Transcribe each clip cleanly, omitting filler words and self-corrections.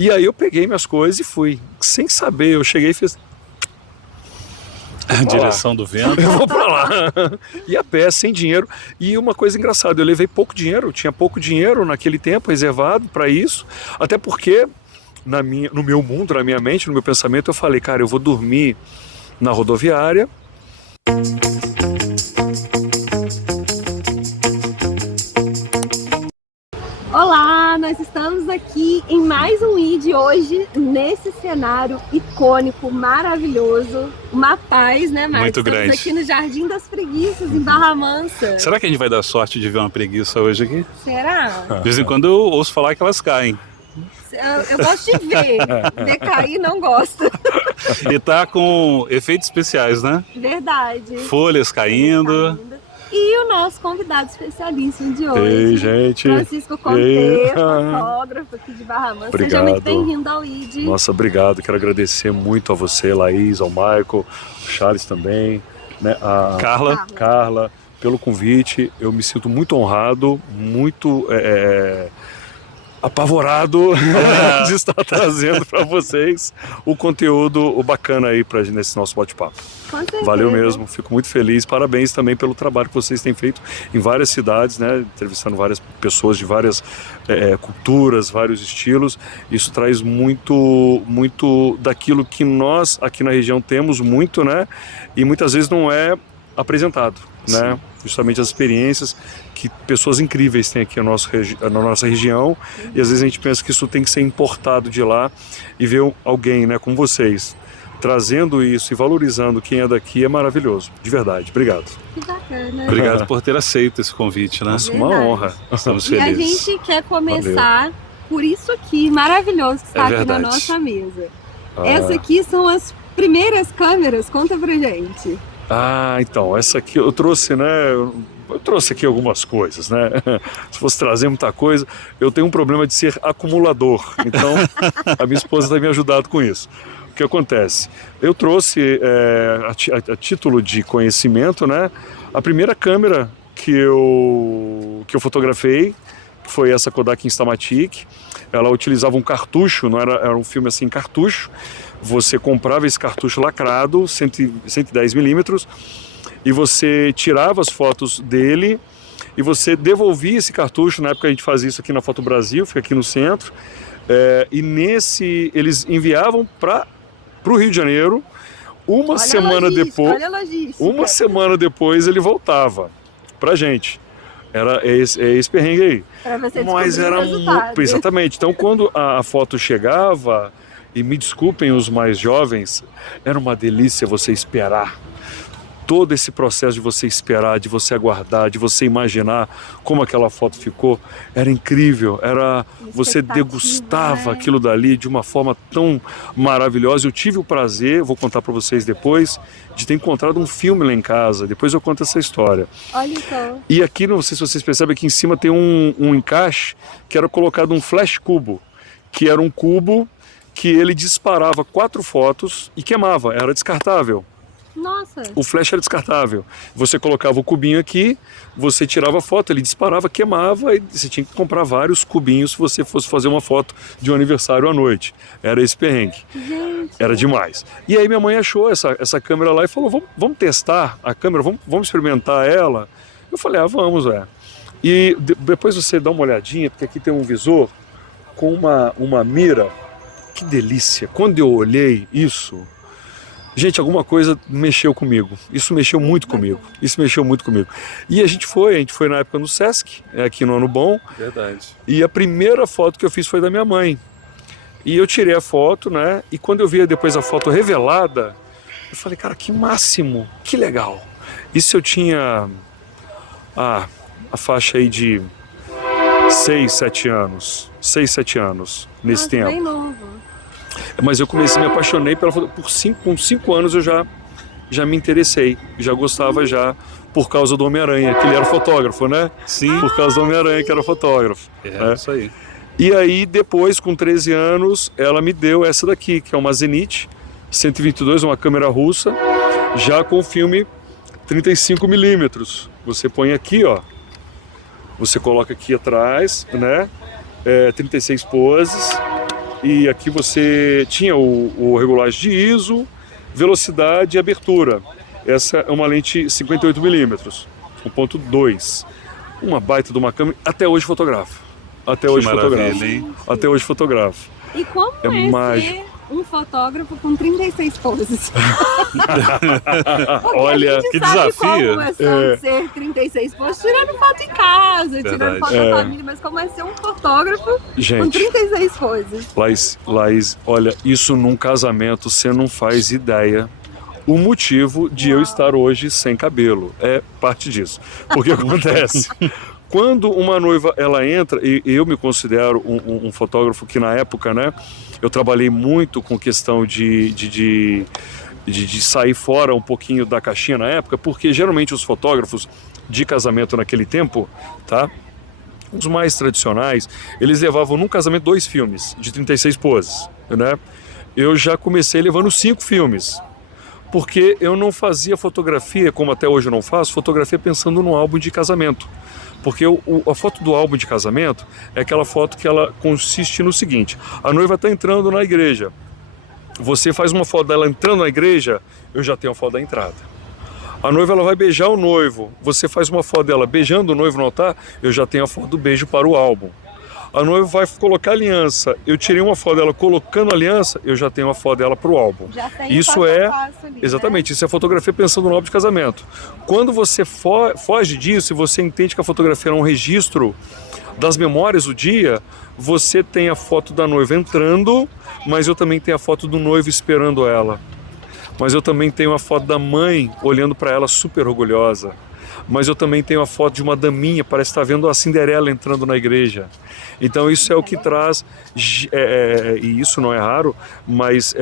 E aí eu peguei minhas coisas e fui. Sem saber, eu cheguei e fiz... Direção do vento. Eu vou pra lá. E a pé, sem dinheiro. E uma coisa engraçada, eu levei pouco dinheiro, eu tinha pouco dinheiro naquele tempo reservado para isso, até porque no meu mundo, na minha mente, no meu pensamento, eu falei, cara, eu vou dormir na rodoviária. Olá, nós estamos aqui em mais um ID hoje, nesse cenário icônico, maravilhoso, uma paz, né, Marcos? Muito grande. Estamos aqui no Jardim das Preguiças, em Barra Mansa. Será que a gente vai dar sorte de ver uma preguiça hoje aqui? Será? De vez em quando eu ouço falar que elas caem. Eu gosto de ver, cair não gosto. E tá com efeitos especiais, né? Verdade. Folhas caindo. E o nosso convidado especialíssimo de hoje, Ei, gente. Francisco Conte, fotógrafo aqui de Barra Mansa. Obrigado. Seja muito bem-vindo ao ID. Nossa, obrigado. Quero agradecer muito a você, Laís, ao Michael, ao Charles também, né, a Carla, pelo convite. Eu me sinto muito honrado, muito apavorado de estar trazendo para vocês o conteúdo bacana aí nesse nosso bate-papo. Valeu mesmo, fico muito feliz. Parabéns também pelo trabalho que vocês têm feito em várias cidades, né? Entrevistando várias pessoas de várias culturas, vários estilos. Isso traz muito daquilo que nós aqui na região temos muito, né? E muitas vezes não é apresentado, né? Justamente as experiências que pessoas incríveis têm aqui na nossa região, e às vezes a gente pensa que isso tem que ser importado de lá, e ver alguém, né, como vocês, trazendo isso e valorizando quem é daqui é maravilhoso, de verdade. Obrigado. Que bacana. Obrigado por ter aceito esse convite, né? Nossa, uma honra. Estamos E felizes. a gente quer começar por isso aqui, maravilhoso, que está aqui na nossa mesa. Essas aqui são as primeiras câmeras, conta pra gente. Então, essa aqui eu trouxe, né? Eu trouxe aqui algumas coisas, né? Se fosse trazer muita coisa, eu tenho um problema de ser acumulador. Então, a minha esposa tem me ajudado com isso. O que acontece? Eu trouxe, a título de conhecimento, né? A primeira câmera que eu fotografei, que foi essa Kodak Instamatic. Ela utilizava um cartucho, não era um filme assim, cartucho. Você comprava esse cartucho lacrado, 110 milímetros, e você tirava as fotos dele e você devolvia esse cartucho. Na época a gente fazia isso aqui na Foto Brasil, fica aqui no centro, e eles enviavam para o Rio de Janeiro. Uma semana depois ele voltava pra gente. Era esse perrengue aí. Mas era exatamente. Então quando a foto chegava, e me desculpem os mais jovens, era uma delícia você esperar. Todo esse processo de você esperar, de você aguardar, de você imaginar como aquela foto ficou, era incrível. Você degustava aquilo dali de uma forma tão maravilhosa. Eu tive o prazer, vou contar para vocês depois, de ter encontrado um filme lá em casa. Depois eu conto essa história. Olha então. E aqui, não sei se vocês percebem, aqui em cima tem um encaixe que era colocado um flash cubo, que era um cubo que ele disparava 4 fotos e queimava, era descartável. Nossa. O flash era descartável. Você colocava o cubinho aqui, você tirava a foto, ele disparava, queimava, e você tinha que comprar vários cubinhos se você fosse fazer uma foto de um aniversário à noite. Era esse perrengue. Gente. Era demais. E aí minha mãe achou essa câmera lá e falou, vamos testar a câmera, vamos experimentar ela. Eu falei, vamos, E depois você dá uma olhadinha, porque aqui tem um visor com uma mira. Que delícia. Quando eu olhei isso, gente, alguma coisa mexeu comigo. Isso mexeu muito comigo. E a gente foi na época no Sesc, aqui no Ano Bom. Verdade. E a primeira foto que eu fiz foi da minha mãe. E eu tirei a foto, né? E quando eu vi depois a foto revelada, eu falei, cara, que máximo, que legal. Isso eu tinha a faixa aí de 6, 7 anos nesse tempo. Bem novo. Mas eu comecei, me apaixonei pela foto. Com 5 anos eu já me interessei, já gostava já por causa do Homem-Aranha, que ele era fotógrafo, né? Sim. Por causa do Homem-Aranha, que era fotógrafo. Isso aí. E aí depois, com 13 anos, ela me deu essa daqui, que é uma Zenit 122, uma câmera russa, já com filme 35 milímetros. Você põe aqui, ó. Você coloca aqui atrás, né? 36 poses. e aqui você tinha o regulagem de ISO, velocidade e abertura. Essa é uma lente 58mm, 1.2. Uma baita de uma câmera, até hoje fotografo. Até Que hoje maravilha, fotografo. hein? Até hoje fotografo. E como É é mágico. ser um fotógrafo com 36 poses? Porque Olha, a gente que sabe desafio. como é só ser 36 poses, tirando foto em casa, tirando Verdade. foto da família, mas como é ser um fotógrafo com gente, 36 poses? Laís, olha, isso num casamento você não faz ideia o motivo de eu estar hoje sem cabelo. É parte disso. Porque acontece, quando uma noiva ela entra, e eu me considero um fotógrafo que na época, né, eu trabalhei muito com questão de sair fora um pouquinho da caixinha na época, porque geralmente os fotógrafos de casamento naquele tempo, tá? Os mais tradicionais, eles levavam num casamento 2 filmes de 36 poses, né? Eu já comecei levando 5 filmes, porque eu não fazia fotografia, como até hoje eu não faço, fotografia pensando no álbum de casamento. Porque a foto do álbum de casamento é aquela foto que ela consiste no seguinte: a noiva está entrando na igreja, você faz uma foto dela entrando na igreja, eu já tenho a foto da entrada. A noiva ela vai beijar o noivo, você faz uma foto dela beijando o noivo no altar, eu já tenho a foto do beijo para o álbum. A noiva vai colocar aliança, eu tirei uma foto dela colocando aliança, eu já tenho a foto dela para o álbum. Já tem Isso passo a é, passo ali, exatamente, isso é fotografia pensando no álbum de casamento. Quando você foge disso e você entende que a fotografia é um registro das memórias do dia, você tem a foto da noiva entrando, mas eu também tenho a foto do noivo esperando ela. Mas eu também tenho a foto da mãe olhando para ela super orgulhosa. Mas eu também tenho a foto de uma daminha, parece estar vendo a Cinderela entrando na igreja. Então isso é o que traz, e isso não é raro, mas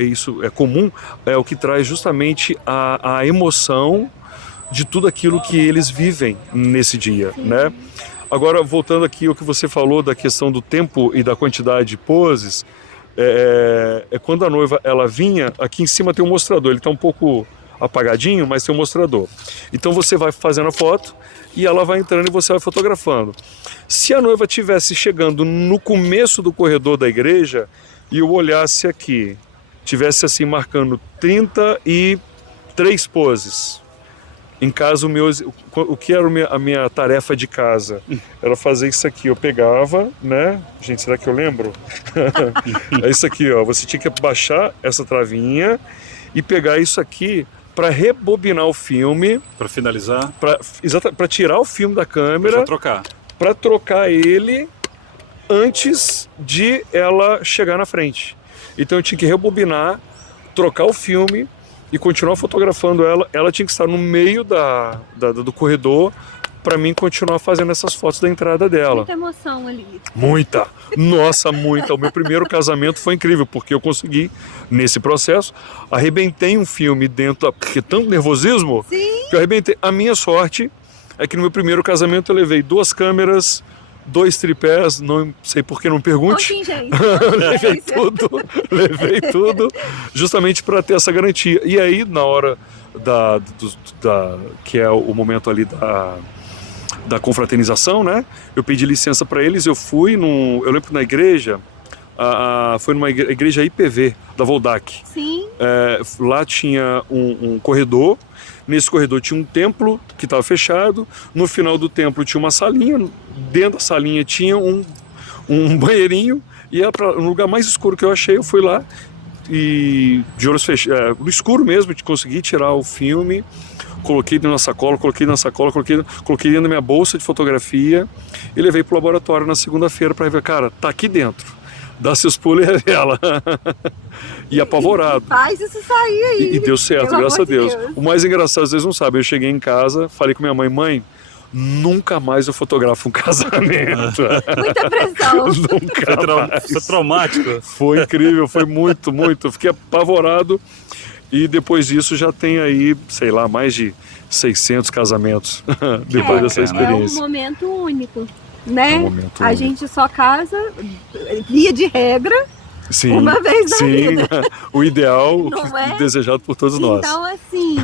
isso é comum, é o que traz justamente a emoção de tudo aquilo que eles vivem nesse dia, né? Agora, voltando aqui ao que você falou da questão do tempo e da quantidade de poses, quando a noiva ela vinha, aqui em cima tem um mostrador, ele está um pouco apagadinho, mas tem um mostrador. Então você vai fazendo a foto e ela vai entrando e você vai fotografando. Se a noiva estivesse chegando no começo do corredor da igreja e eu olhasse aqui, tivesse assim marcando 33 poses, em casa o que era a minha tarefa de casa? Era fazer isso aqui, eu pegava, né? Gente, será que eu lembro? É isso aqui, ó. Você tinha que baixar essa travinha e pegar isso aqui para rebobinar o filme, Para finalizar, para tirar o filme da já câmera, trocar. para trocar ele antes de ela chegar na frente. Então eu tinha que rebobinar, trocar o filme e continuar fotografando ela. Ela tinha que estar no meio do corredor para mim continuar fazendo essas fotos da entrada dela. Muita emoção ali. Muita! Nossa, muita! O meu primeiro casamento foi incrível, porque eu consegui, nesse processo, arrebentei um filme dentro, porque tanto nervosismo, Sim. que eu arrebentei. A minha sorte é que no meu primeiro casamento eu levei 2 câmeras, 2 tripés, não sei por que, não pergunte. levei tudo, justamente para ter essa garantia. E aí, na hora que é o momento ali da confraternização, né? Eu pedi licença para eles, eu fui eu lembro que na igreja, foi numa igreja IPV da Voldac. Sim. Lá tinha um corredor, nesse corredor tinha um templo que estava fechado, no final do templo tinha uma salinha, dentro da salinha tinha um banheirinho, e era no lugar mais escuro que eu achei, eu fui lá, e de olhos fechados, no escuro mesmo, consegui tirar o filme, coloquei dentro da sacola, coloquei dentro da minha bolsa de fotografia e levei pro laboratório na segunda-feira para ver, cara, tá aqui dentro, dá seus pulos e revela. E apavorado. Faz isso sair aí. E deu certo, pelo graças a amor de Deus. O mais engraçado, vocês não sabem, eu cheguei em casa, falei com minha mãe, nunca mais eu fotografo um casamento. Muita pressão. Nunca mais. Foi traumático. Foi incrível, foi muito, muito. Eu fiquei apavorado. E depois disso já tem aí, sei lá, mais de 600 casamentos depois dessa experiência. É um momento único, né? É um momento a único. gente só casa, via de regra, Sim, uma vez na vida. O ideal, Não é? desejado por todos nós. Então, assim,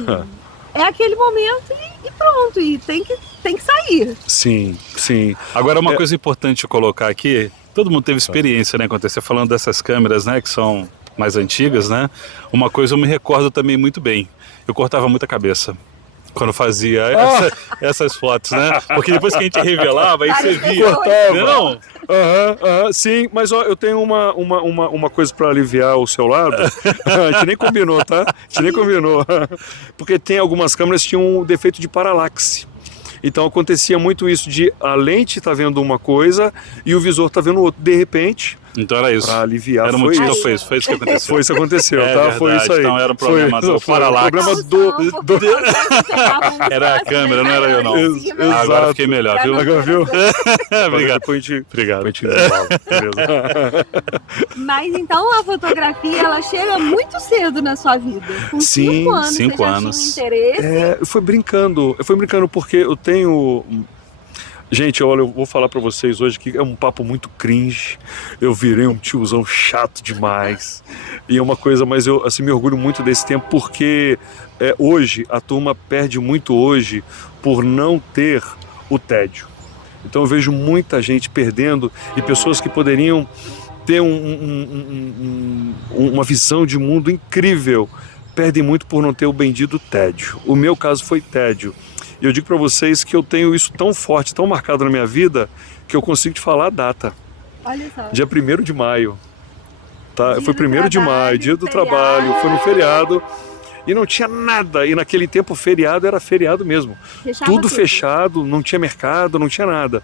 é aquele momento e pronto, e tem que sair. Sim, sim. Agora, uma coisa importante colocar aqui, Todo mundo teve experiência, né? Quando você falando dessas câmeras, né? Que são mais antigas, né? Uma coisa eu me recordo também muito bem. Eu cortava muita cabeça quando fazia essas fotos, né? Porque depois que a gente revelava, aí você via. Não? Sim, mas ó, eu tenho uma coisa para aliviar o seu lado. A gente nem combinou, tá? A gente nem combinou. Porque tem algumas câmeras que tinham um defeito de paralaxe. Então acontecia muito isso de a lente tá vendo uma coisa e o visor tá vendo outra. De repente, então era isso. Para aliviar, era foi motivo, isso. foi isso que aconteceu. Foi isso que aconteceu, tá? Verdade. Foi isso aí. Então era um problema do paralaxe. Problema Era a câmera, não era eu não. Exato. Agora fiquei melhor, viu? Agora viu? Obrigado. Obrigado. Beleza. Mas então a fotografia, ela chega muito cedo na sua vida. Com Sim, 5 anos, 5 você já anos. tinha um interesse. Foi brincando porque eu tenho... Gente, olha, eu vou falar pra vocês hoje que é um papo muito cringe. Eu virei um tiozão chato demais. E é uma coisa, mas eu assim, me orgulho muito desse tempo porque hoje, a turma perde muito hoje por não ter o tédio. Então eu vejo muita gente perdendo e pessoas que poderiam ter uma visão de mundo incrível, perdem muito por não ter o bendito tédio. O meu caso foi tédio. E eu digo para vocês que eu tenho isso tão forte, tão marcado na minha vida, que eu consigo te falar a data. Olha só. Dia 1º de maio. Tá? Dia Foi do 1º de trabalho, maio, dia do feriado. trabalho, foi no feriado. E não tinha nada. E naquele tempo feriado era feriado mesmo. Fechava Tudo fechado, não tinha mercado, não tinha nada.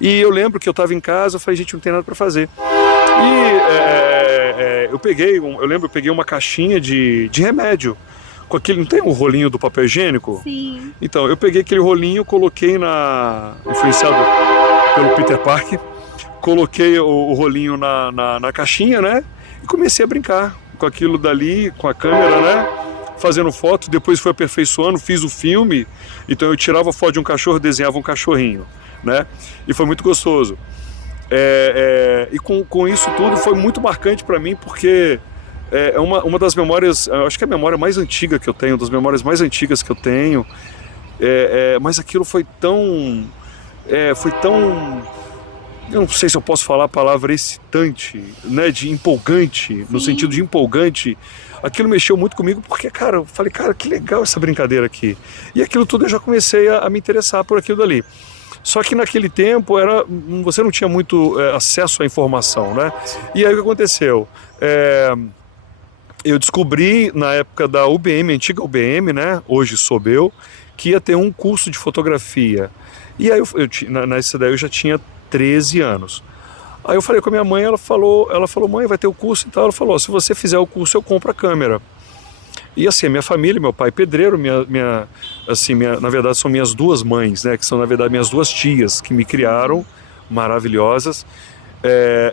E eu lembro que eu estava em casa, eu falei, gente, não tem nada para fazer. E eu peguei uma caixinha de remédio. Com aquele, não tem um rolinho do papel higiênico? Sim. Então, eu peguei aquele rolinho, coloquei influenciado pelo Peter Parker, coloquei o rolinho na caixinha, né? E comecei a brincar com aquilo dali, com a câmera, né? Fazendo foto, depois foi aperfeiçoando, fiz o filme, então eu tirava foto de um cachorro, desenhava um cachorrinho, né? E foi muito gostoso. E com isso tudo foi muito marcante para mim, porque é uma das memórias, acho que é a memória mais antiga que eu tenho, das memórias mais antigas que eu tenho, mas aquilo foi tão, eu não sei se eu posso falar a palavra excitante, né, de empolgante, no sentido de empolgante. Aquilo mexeu muito comigo porque, cara, eu falei, cara, que legal essa brincadeira aqui. E aquilo tudo eu já comecei a me interessar por aquilo dali. Só que naquele tempo você não tinha muito acesso à informação, né? E aí o que aconteceu? Eu descobri na época da UBM, antiga UBM, né? Hoje Sobel, que ia ter um curso de fotografia. E aí nessa daí eu já tinha 13 anos. Aí eu falei com a minha mãe, ela falou, mãe, vai ter o curso e tal. Ela falou, se você fizer o curso, eu compro a câmera. E assim, a minha família, meu pai pedreiro, na verdade são minhas duas mães, né? Que são na verdade minhas duas tias que me criaram, maravilhosas.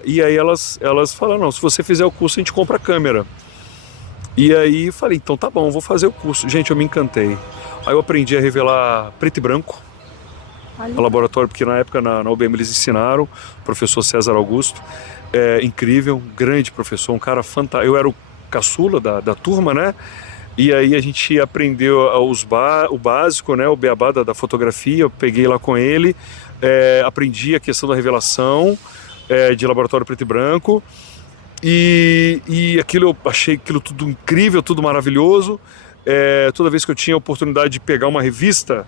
E aí elas falaram, não, se você fizer o curso, a gente compra a câmera. E aí falei, então tá bom, vou fazer o curso. Gente, eu me encantei. Aí eu aprendi a revelar preto e branco no laboratório, porque na época na UBM eles ensinaram, o professor César Augusto, incrível, um grande professor, um cara fantástico. Eu era o caçula da turma, né? E aí a gente aprendeu o básico, né? O beabá da fotografia, eu peguei lá com ele, aprendi a questão da revelação de laboratório preto e branco. E aquilo, eu achei aquilo tudo incrível, tudo maravilhoso. Toda vez que eu tinha a oportunidade de pegar uma revista,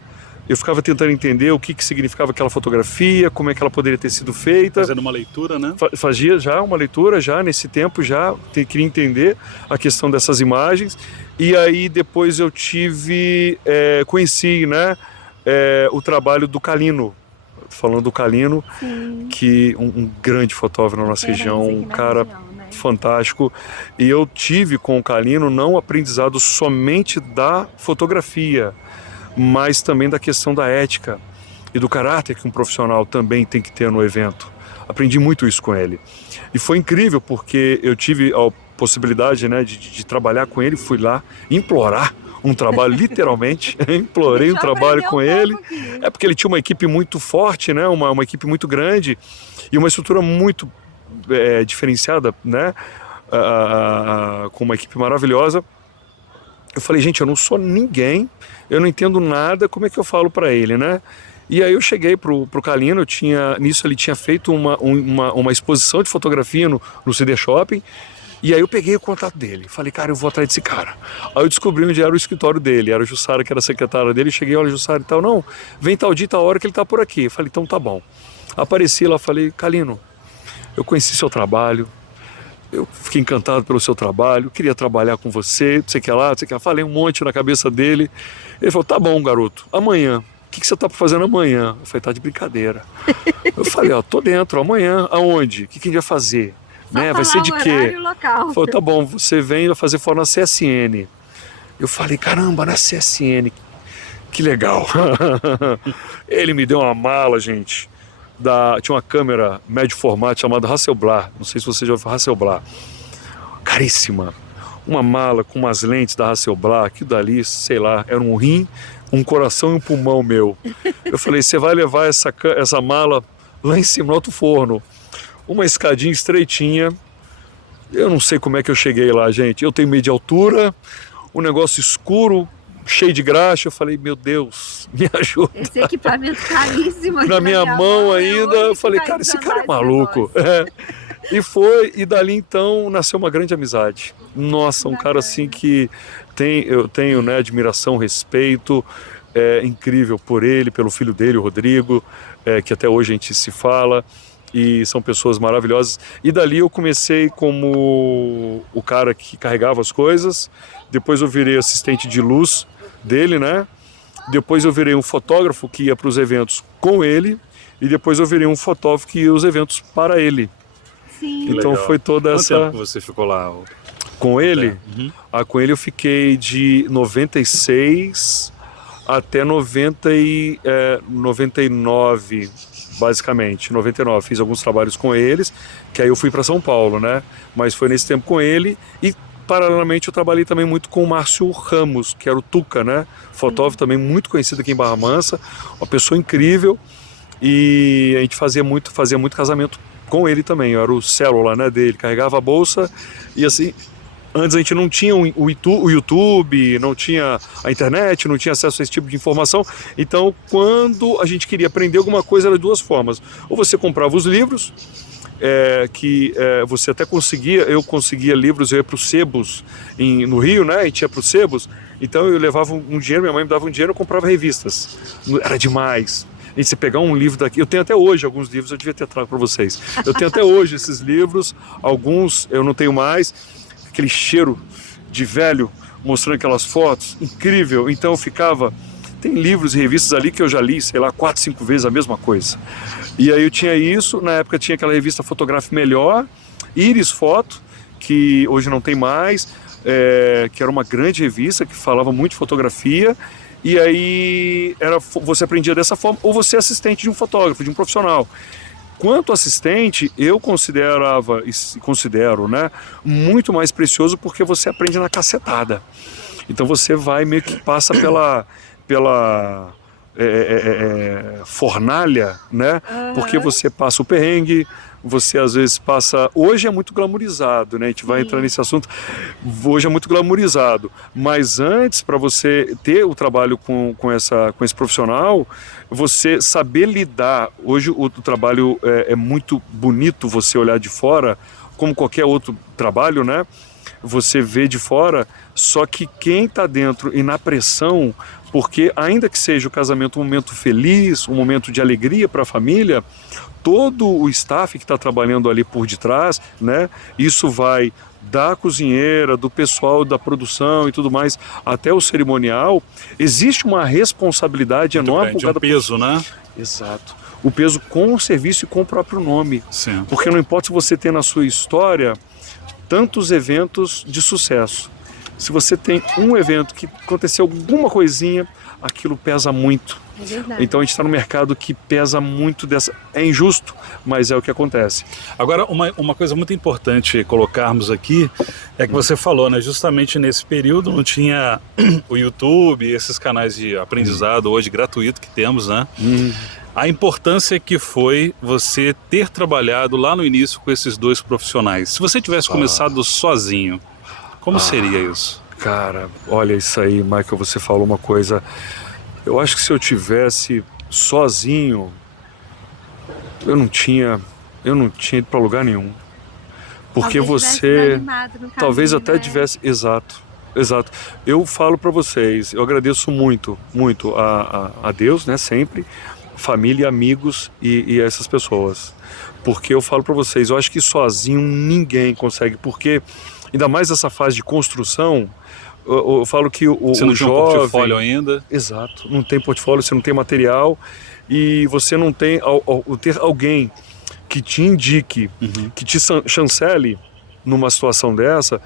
eu ficava tentando entender o que significava aquela fotografia, como é que ela poderia ter sido feita. Fazendo uma leitura, né? Fazia já uma leitura, nesse tempo queria entender a questão dessas imagens. E aí depois eu conheci, né, o trabalho do Calino. Falando do Calino, que um grande fotógrafo na nossa região, um cara fantástico. E eu tive com o Calino não o aprendizado somente da fotografia, mas também da questão da ética e do caráter que um profissional também tem que ter no evento. Aprendi muito isso com ele. E foi incrível porque eu tive a possibilidade, né, de trabalhar com ele, fui lá implorar um trabalho, literalmente, implorei um trabalho com ele. Porque ele tinha uma equipe muito forte, né, uma equipe muito grande e uma estrutura muito diferenciada, né, com uma equipe maravilhosa. Eu falei, gente, eu não sou ninguém, eu não entendo nada, como é que eu falo para ele, né? E aí eu cheguei pro Calino, nisso ele tinha feito uma exposição de fotografia no CD Shopping, e aí eu peguei o contato dele, falei, cara, eu vou atrás desse cara. Aí eu descobri onde era o escritório dele, era a Jussara, que era a secretária dele, cheguei, olha, Jussara e tal, não, vem tal dia, tal hora que ele tá por aqui. Eu falei, então tá bom. Apareci lá, falei, Calino, eu conheci seu trabalho, eu fiquei encantado pelo seu trabalho, queria trabalhar com você, você quer lá, você quer lá. Falei um monte na cabeça dele. Ele falou, tá bom, garoto, amanhã. O que você tá fazendo amanhã? Eu falei, tá de brincadeira. Eu falei, ó, tô dentro, amanhã, aonde? O que a gente vai fazer? Né? Vai ser de quê? Ele falou, tá bom, você vem vai fazer fora na CSN. Eu falei, caramba, na CSN, que legal. Ele me deu uma mala, gente. Tinha uma câmera médio formato chamada Hasselblad, não sei se você já ouviu Hasselblad, caríssima, uma mala com umas lentes da Hasselblad, aquilo dali, sei lá, era um rim, um coração e um pulmão meu. Eu falei, você vai levar essa mala lá em cima no alto forno, uma escadinha estreitinha, eu não sei como é que eu cheguei lá, gente, eu tenho medo de altura, um negócio escuro, cheio de graxa. Eu falei, meu Deus, me ajuda. Esse equipamento caríssimo na minha mão ainda. Eu falei, cara, esse cara é maluco. E dali então nasceu uma grande amizade. Nossa, um cara assim que eu tenho, né, admiração, respeito, incrível por ele, pelo filho dele, o Rodrigo, que até hoje a gente se fala. E são pessoas maravilhosas. E dali eu comecei como o cara que carregava as coisas. Depois eu virei assistente de luz dele, né? Depois eu virei um fotógrafo que ia para os eventos com ele. E depois eu virei um fotógrafo que ia aos eventos para ele. Sim. Então legal. foi toda Quanto essa... tempo você ficou lá? Com ele? Uhum. Com ele eu fiquei de 96 até 99, basicamente, 99. Fiz alguns trabalhos com eles, que aí eu fui para São Paulo, né? Mas foi nesse tempo com ele e, paralelamente, eu trabalhei também muito com o Márcio Ramos, que era o Tuca, né? Fotógrafo também muito conhecido aqui em Barra Mansa, uma pessoa incrível, e a gente fazia muito casamento com ele também. Eu era o célula, né, dele, carregava a bolsa e assim... Antes a gente não tinha o YouTube, não tinha a internet, não tinha acesso a esse tipo de informação. Então, quando a gente queria aprender alguma coisa, era de duas formas. Ou você comprava os livros, você até conseguia, eu conseguia livros, eu ia para os sebos no Rio, né? A gente ia para os sebos, então eu levava um dinheiro, minha mãe me dava um dinheiro, eu comprava revistas. Era demais. E se pegar um livro daqui, eu tenho até hoje alguns livros, eu devia ter trago para vocês. Eu tenho até hoje esses livros, alguns eu não tenho mais. Aquele cheiro de velho, mostrando aquelas fotos, incrível. Então eu ficava... Tem livros e revistas ali que eu já li, sei lá, 4, 5 vezes a mesma coisa. E aí eu tinha isso, na época tinha aquela revista Fotográfica Melhor, Iris Foto, que hoje não tem mais, que era uma grande revista que falava muito de fotografia. E aí você aprendia dessa forma, ou você é assistente de um fotógrafo, de um profissional. Quanto assistente, eu considero, né, muito mais precioso porque você aprende na cacetada. Então você vai meio que passa pela fornalha, né? Porque você passa o perrengue, você às vezes passa... Hoje é muito glamourizado, né? A gente vai entrar nesse assunto. Hoje é muito glamourizado. Mas antes, para você ter o trabalho com esse profissional, você saber lidar... Hoje o trabalho é muito bonito você olhar de fora, como qualquer outro trabalho, né? Você vê de fora, só que quem está dentro e na pressão, porque ainda que seja o casamento um momento feliz, um momento de alegria para a família, todo o staff que está trabalhando ali por detrás, né? Isso vai da cozinheira, do pessoal da produção e tudo mais, até o cerimonial, existe uma responsabilidade muito enorme. Grande, é um peso, né? Exato. O peso com o serviço e com o próprio nome. Sim. Porque não importa se você tem na sua história tantos eventos de sucesso. Se você tem um evento que aconteceu alguma coisinha, aquilo pesa muito. É verdade. Então a gente está no mercado que pesa muito dessa... É injusto, mas é o que acontece. Agora, uma coisa muito importante colocarmos aqui é que você falou, né? Justamente nesse período não tinha o YouTube, esses canais de aprendizado hoje gratuito que temos, né? A importância que foi você ter trabalhado lá no início com esses dois profissionais. Se você tivesse começado sozinho, como seria isso? Cara, olha isso aí, Michael, você falou uma coisa. Eu acho que se eu tivesse sozinho, eu não tinha ido para lugar nenhum. Porque Talvez tivesse você desanimado no caminho, talvez até né? tivesse, exato. Eu falo para vocês, eu agradeço muito a Deus, né, sempre, família, amigos e essas pessoas. Porque eu falo para vocês, eu acho que sozinho ninguém consegue, porque ainda mais essa fase de construção, eu falo que Você não tinha um jovem, portfólio ainda? exato, não tem portfólio, você não tem material e você não tem ter alguém que te indique, que te chancele numa situação dessa,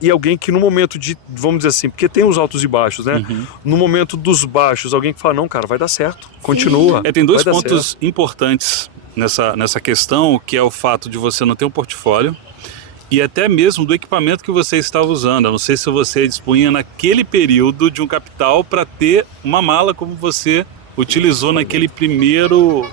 e alguém que no momento de, vamos dizer assim, porque tem os altos e baixos, né? No momento dos baixos, alguém que fala, não, cara, vai dar certo, continua. Tem dois vai dar pontos certo. importantes nessa questão, que é o fato de você não ter um portfólio e até mesmo do equipamento que você estava usando. Eu não sei se você dispunha naquele período de um capital para ter uma mala como você utilizou naquele primeiro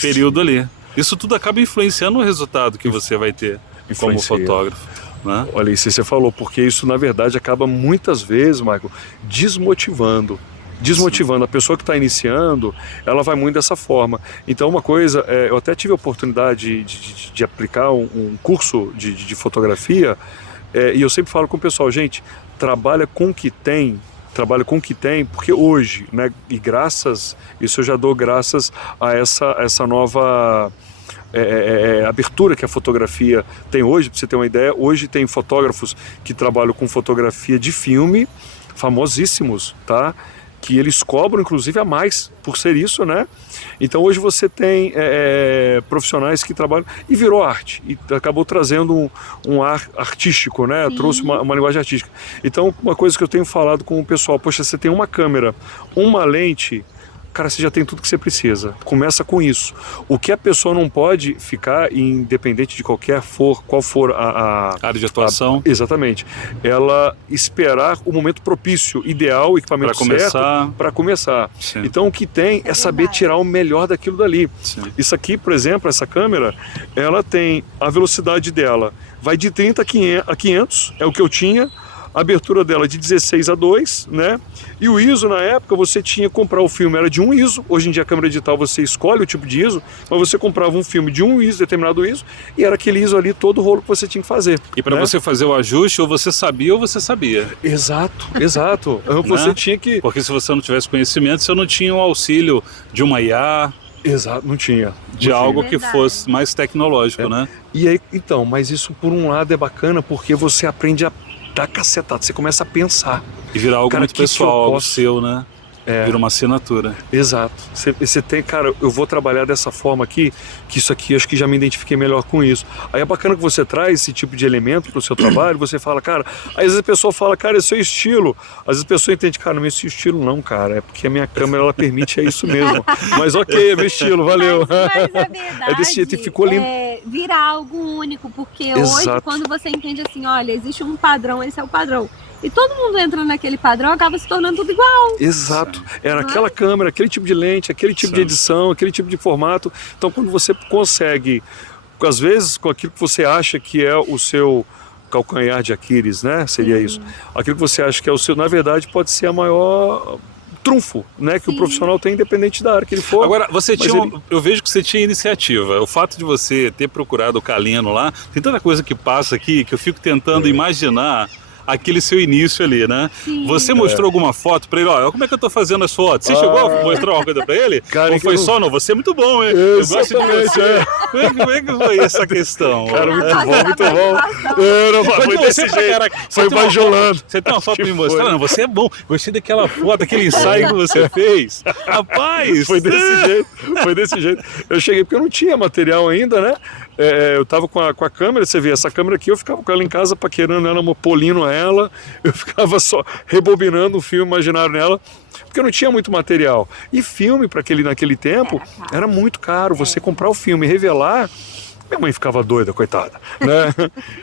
período ali. Isso tudo acaba influenciando o resultado que você vai ter como Influencia. fotógrafo, né? Olha, isso você falou, porque isso na verdade acaba muitas vezes, Michael, desmotivando a pessoa que está iniciando, ela vai muito dessa forma. Então uma coisa, eu até tive a oportunidade de aplicar um curso de fotografia, e eu sempre falo com o pessoal, gente, trabalha com o que tem, porque hoje, né, e isso eu já dou graças a essa nova abertura que a fotografia tem hoje. Para você ter uma ideia, hoje tem fotógrafos que trabalham com fotografia de filme, famosíssimos, tá? Que eles cobram inclusive a mais por ser isso, né? Então hoje você tem profissionais que trabalham, e virou arte, e acabou trazendo um ar artístico, né? Sim. Trouxe uma linguagem artística. Então uma coisa que eu tenho falado com o pessoal, poxa, você tem uma câmera, uma lente, cara, você já tem tudo que você precisa. Começa com isso. O que a pessoa não pode ficar, independente de qual for a Área de atuação. exatamente. Ela esperar o momento propício, ideal, o equipamento certo para começar. Sim. Então o que tem é saber verdade. tirar o melhor daquilo dali. Sim. Isso aqui, por exemplo, essa câmera, ela tem a velocidade dela, vai de 30 a 500, é o que eu tinha. A abertura dela de 16:2, né? E o ISO, na época, você tinha que comprar o filme, era de 1 ISO. Hoje em dia, a câmera digital, você escolhe o tipo de ISO, mas você comprava um filme de 1 ISO, determinado ISO, e era aquele ISO ali, todo o rolo que você tinha que fazer. E para você fazer o ajuste, ou você sabia. Exato. Você Né? tinha que... Porque se você não tivesse conhecimento, você não tinha o auxílio de uma IA, Exato, não tinha. de algo que Verdade. fosse mais tecnológico, né? E aí, então, mas isso por um lado é bacana, porque você aprende a dar cacetada, você começa a pensar. E virar algo Cara, muito que pessoal, eu algo posso- seu, né? Vira uma assinatura. Exato. Você tem, cara, eu vou trabalhar dessa forma aqui, que isso aqui, acho que já me identifiquei melhor com isso. Aí é bacana que você traz esse tipo de elemento pro seu trabalho, você fala, cara, aí às vezes a pessoa fala, cara, é seu estilo. Às vezes a pessoa entende, cara, não é esse estilo não, cara, é porque a minha câmera, ela permite, é isso mesmo. Mas ok, é meu estilo, valeu. Mas a verdade É desse jeito e ficou lindo. é virar algo único, porque hoje, Exato. quando você entende assim, olha, existe um padrão, esse é o padrão, e todo mundo entra naquele padrão, acaba se tornando tudo igual. Exato. Era aquela câmera, aquele tipo de lente, aquele tipo de Sim. edição, aquele tipo de formato. Então, quando você consegue, às vezes, com aquilo que você acha que é o seu calcanhar de Aquiles, né? Seria isso. Aquilo que você acha que é o seu, na verdade, pode ser a maior trunfo, né? Que o Sim. profissional tem, independente da área que ele for. Agora, você Mas tinha, ele- eu vejo que você tinha iniciativa. O fato de você ter procurado o Calino lá, tem tanta coisa que passa aqui que eu fico tentando imaginar aquele seu início ali, né? Sim. Você mostrou alguma foto pra ele? Olha, como é que eu tô fazendo as fotos? Você chegou a mostrar uma coisa pra ele? Cara, Ou que foi eu não- só, não, você é muito bom, hein? Eu gosto de Exatamente, você. Como é que foi essa questão? Cara, muito Nossa, bom, muito tá bom. participação. Foi Mas desse você, pra jeito. caraca, Foi você tem uma bajulando. foto- Você tem uma foto pra me Foi. mostrar? Não, você é bom. Gostei daquela foto, daquele ensaio que você fez. Rapaz! Foi desse jeito. Eu cheguei porque eu não tinha material ainda, né? Eu tava com a câmera, você vê, essa câmera aqui, eu ficava com ela em casa paquerando ela, polindo ela, eu ficava só rebobinando o filme imaginário nela, porque eu não tinha muito material. E filme, naquele tempo, era muito caro. Você comprar o filme e revelar, minha mãe ficava doida, coitada, né?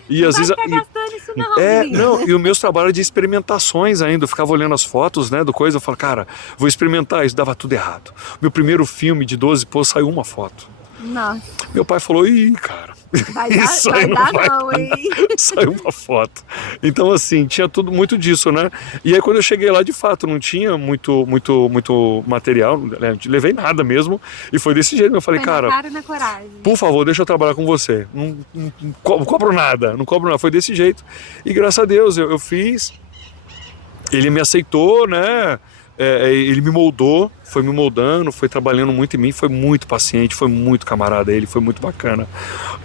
E às vezes... Vai ficar gastando isso não, menino. Não, e os meus trabalhos de experimentações ainda, eu ficava olhando as fotos, né, do coisa, eu falava, cara, vou experimentar isso, dava tudo errado. Meu primeiro filme de 12, saiu uma foto. Nossa. Meu pai falou, ih, cara, Isso aí vai não dar vai não, hein? Saiu uma foto. Então, assim, tinha tudo muito disso, né? E aí, quando eu cheguei lá, de fato, não tinha muito material, né? Não levei nada mesmo. E foi desse jeito. Eu falei, Foi na cara, cara e na coragem. por favor, deixa eu trabalhar com você. Não cobro nada, não cobro nada. Foi desse jeito. E graças a Deus, eu fiz. Ele me aceitou, né? Ele me moldou, foi me moldando, foi trabalhando muito em mim, foi muito paciente, foi muito camarada, ele foi muito bacana.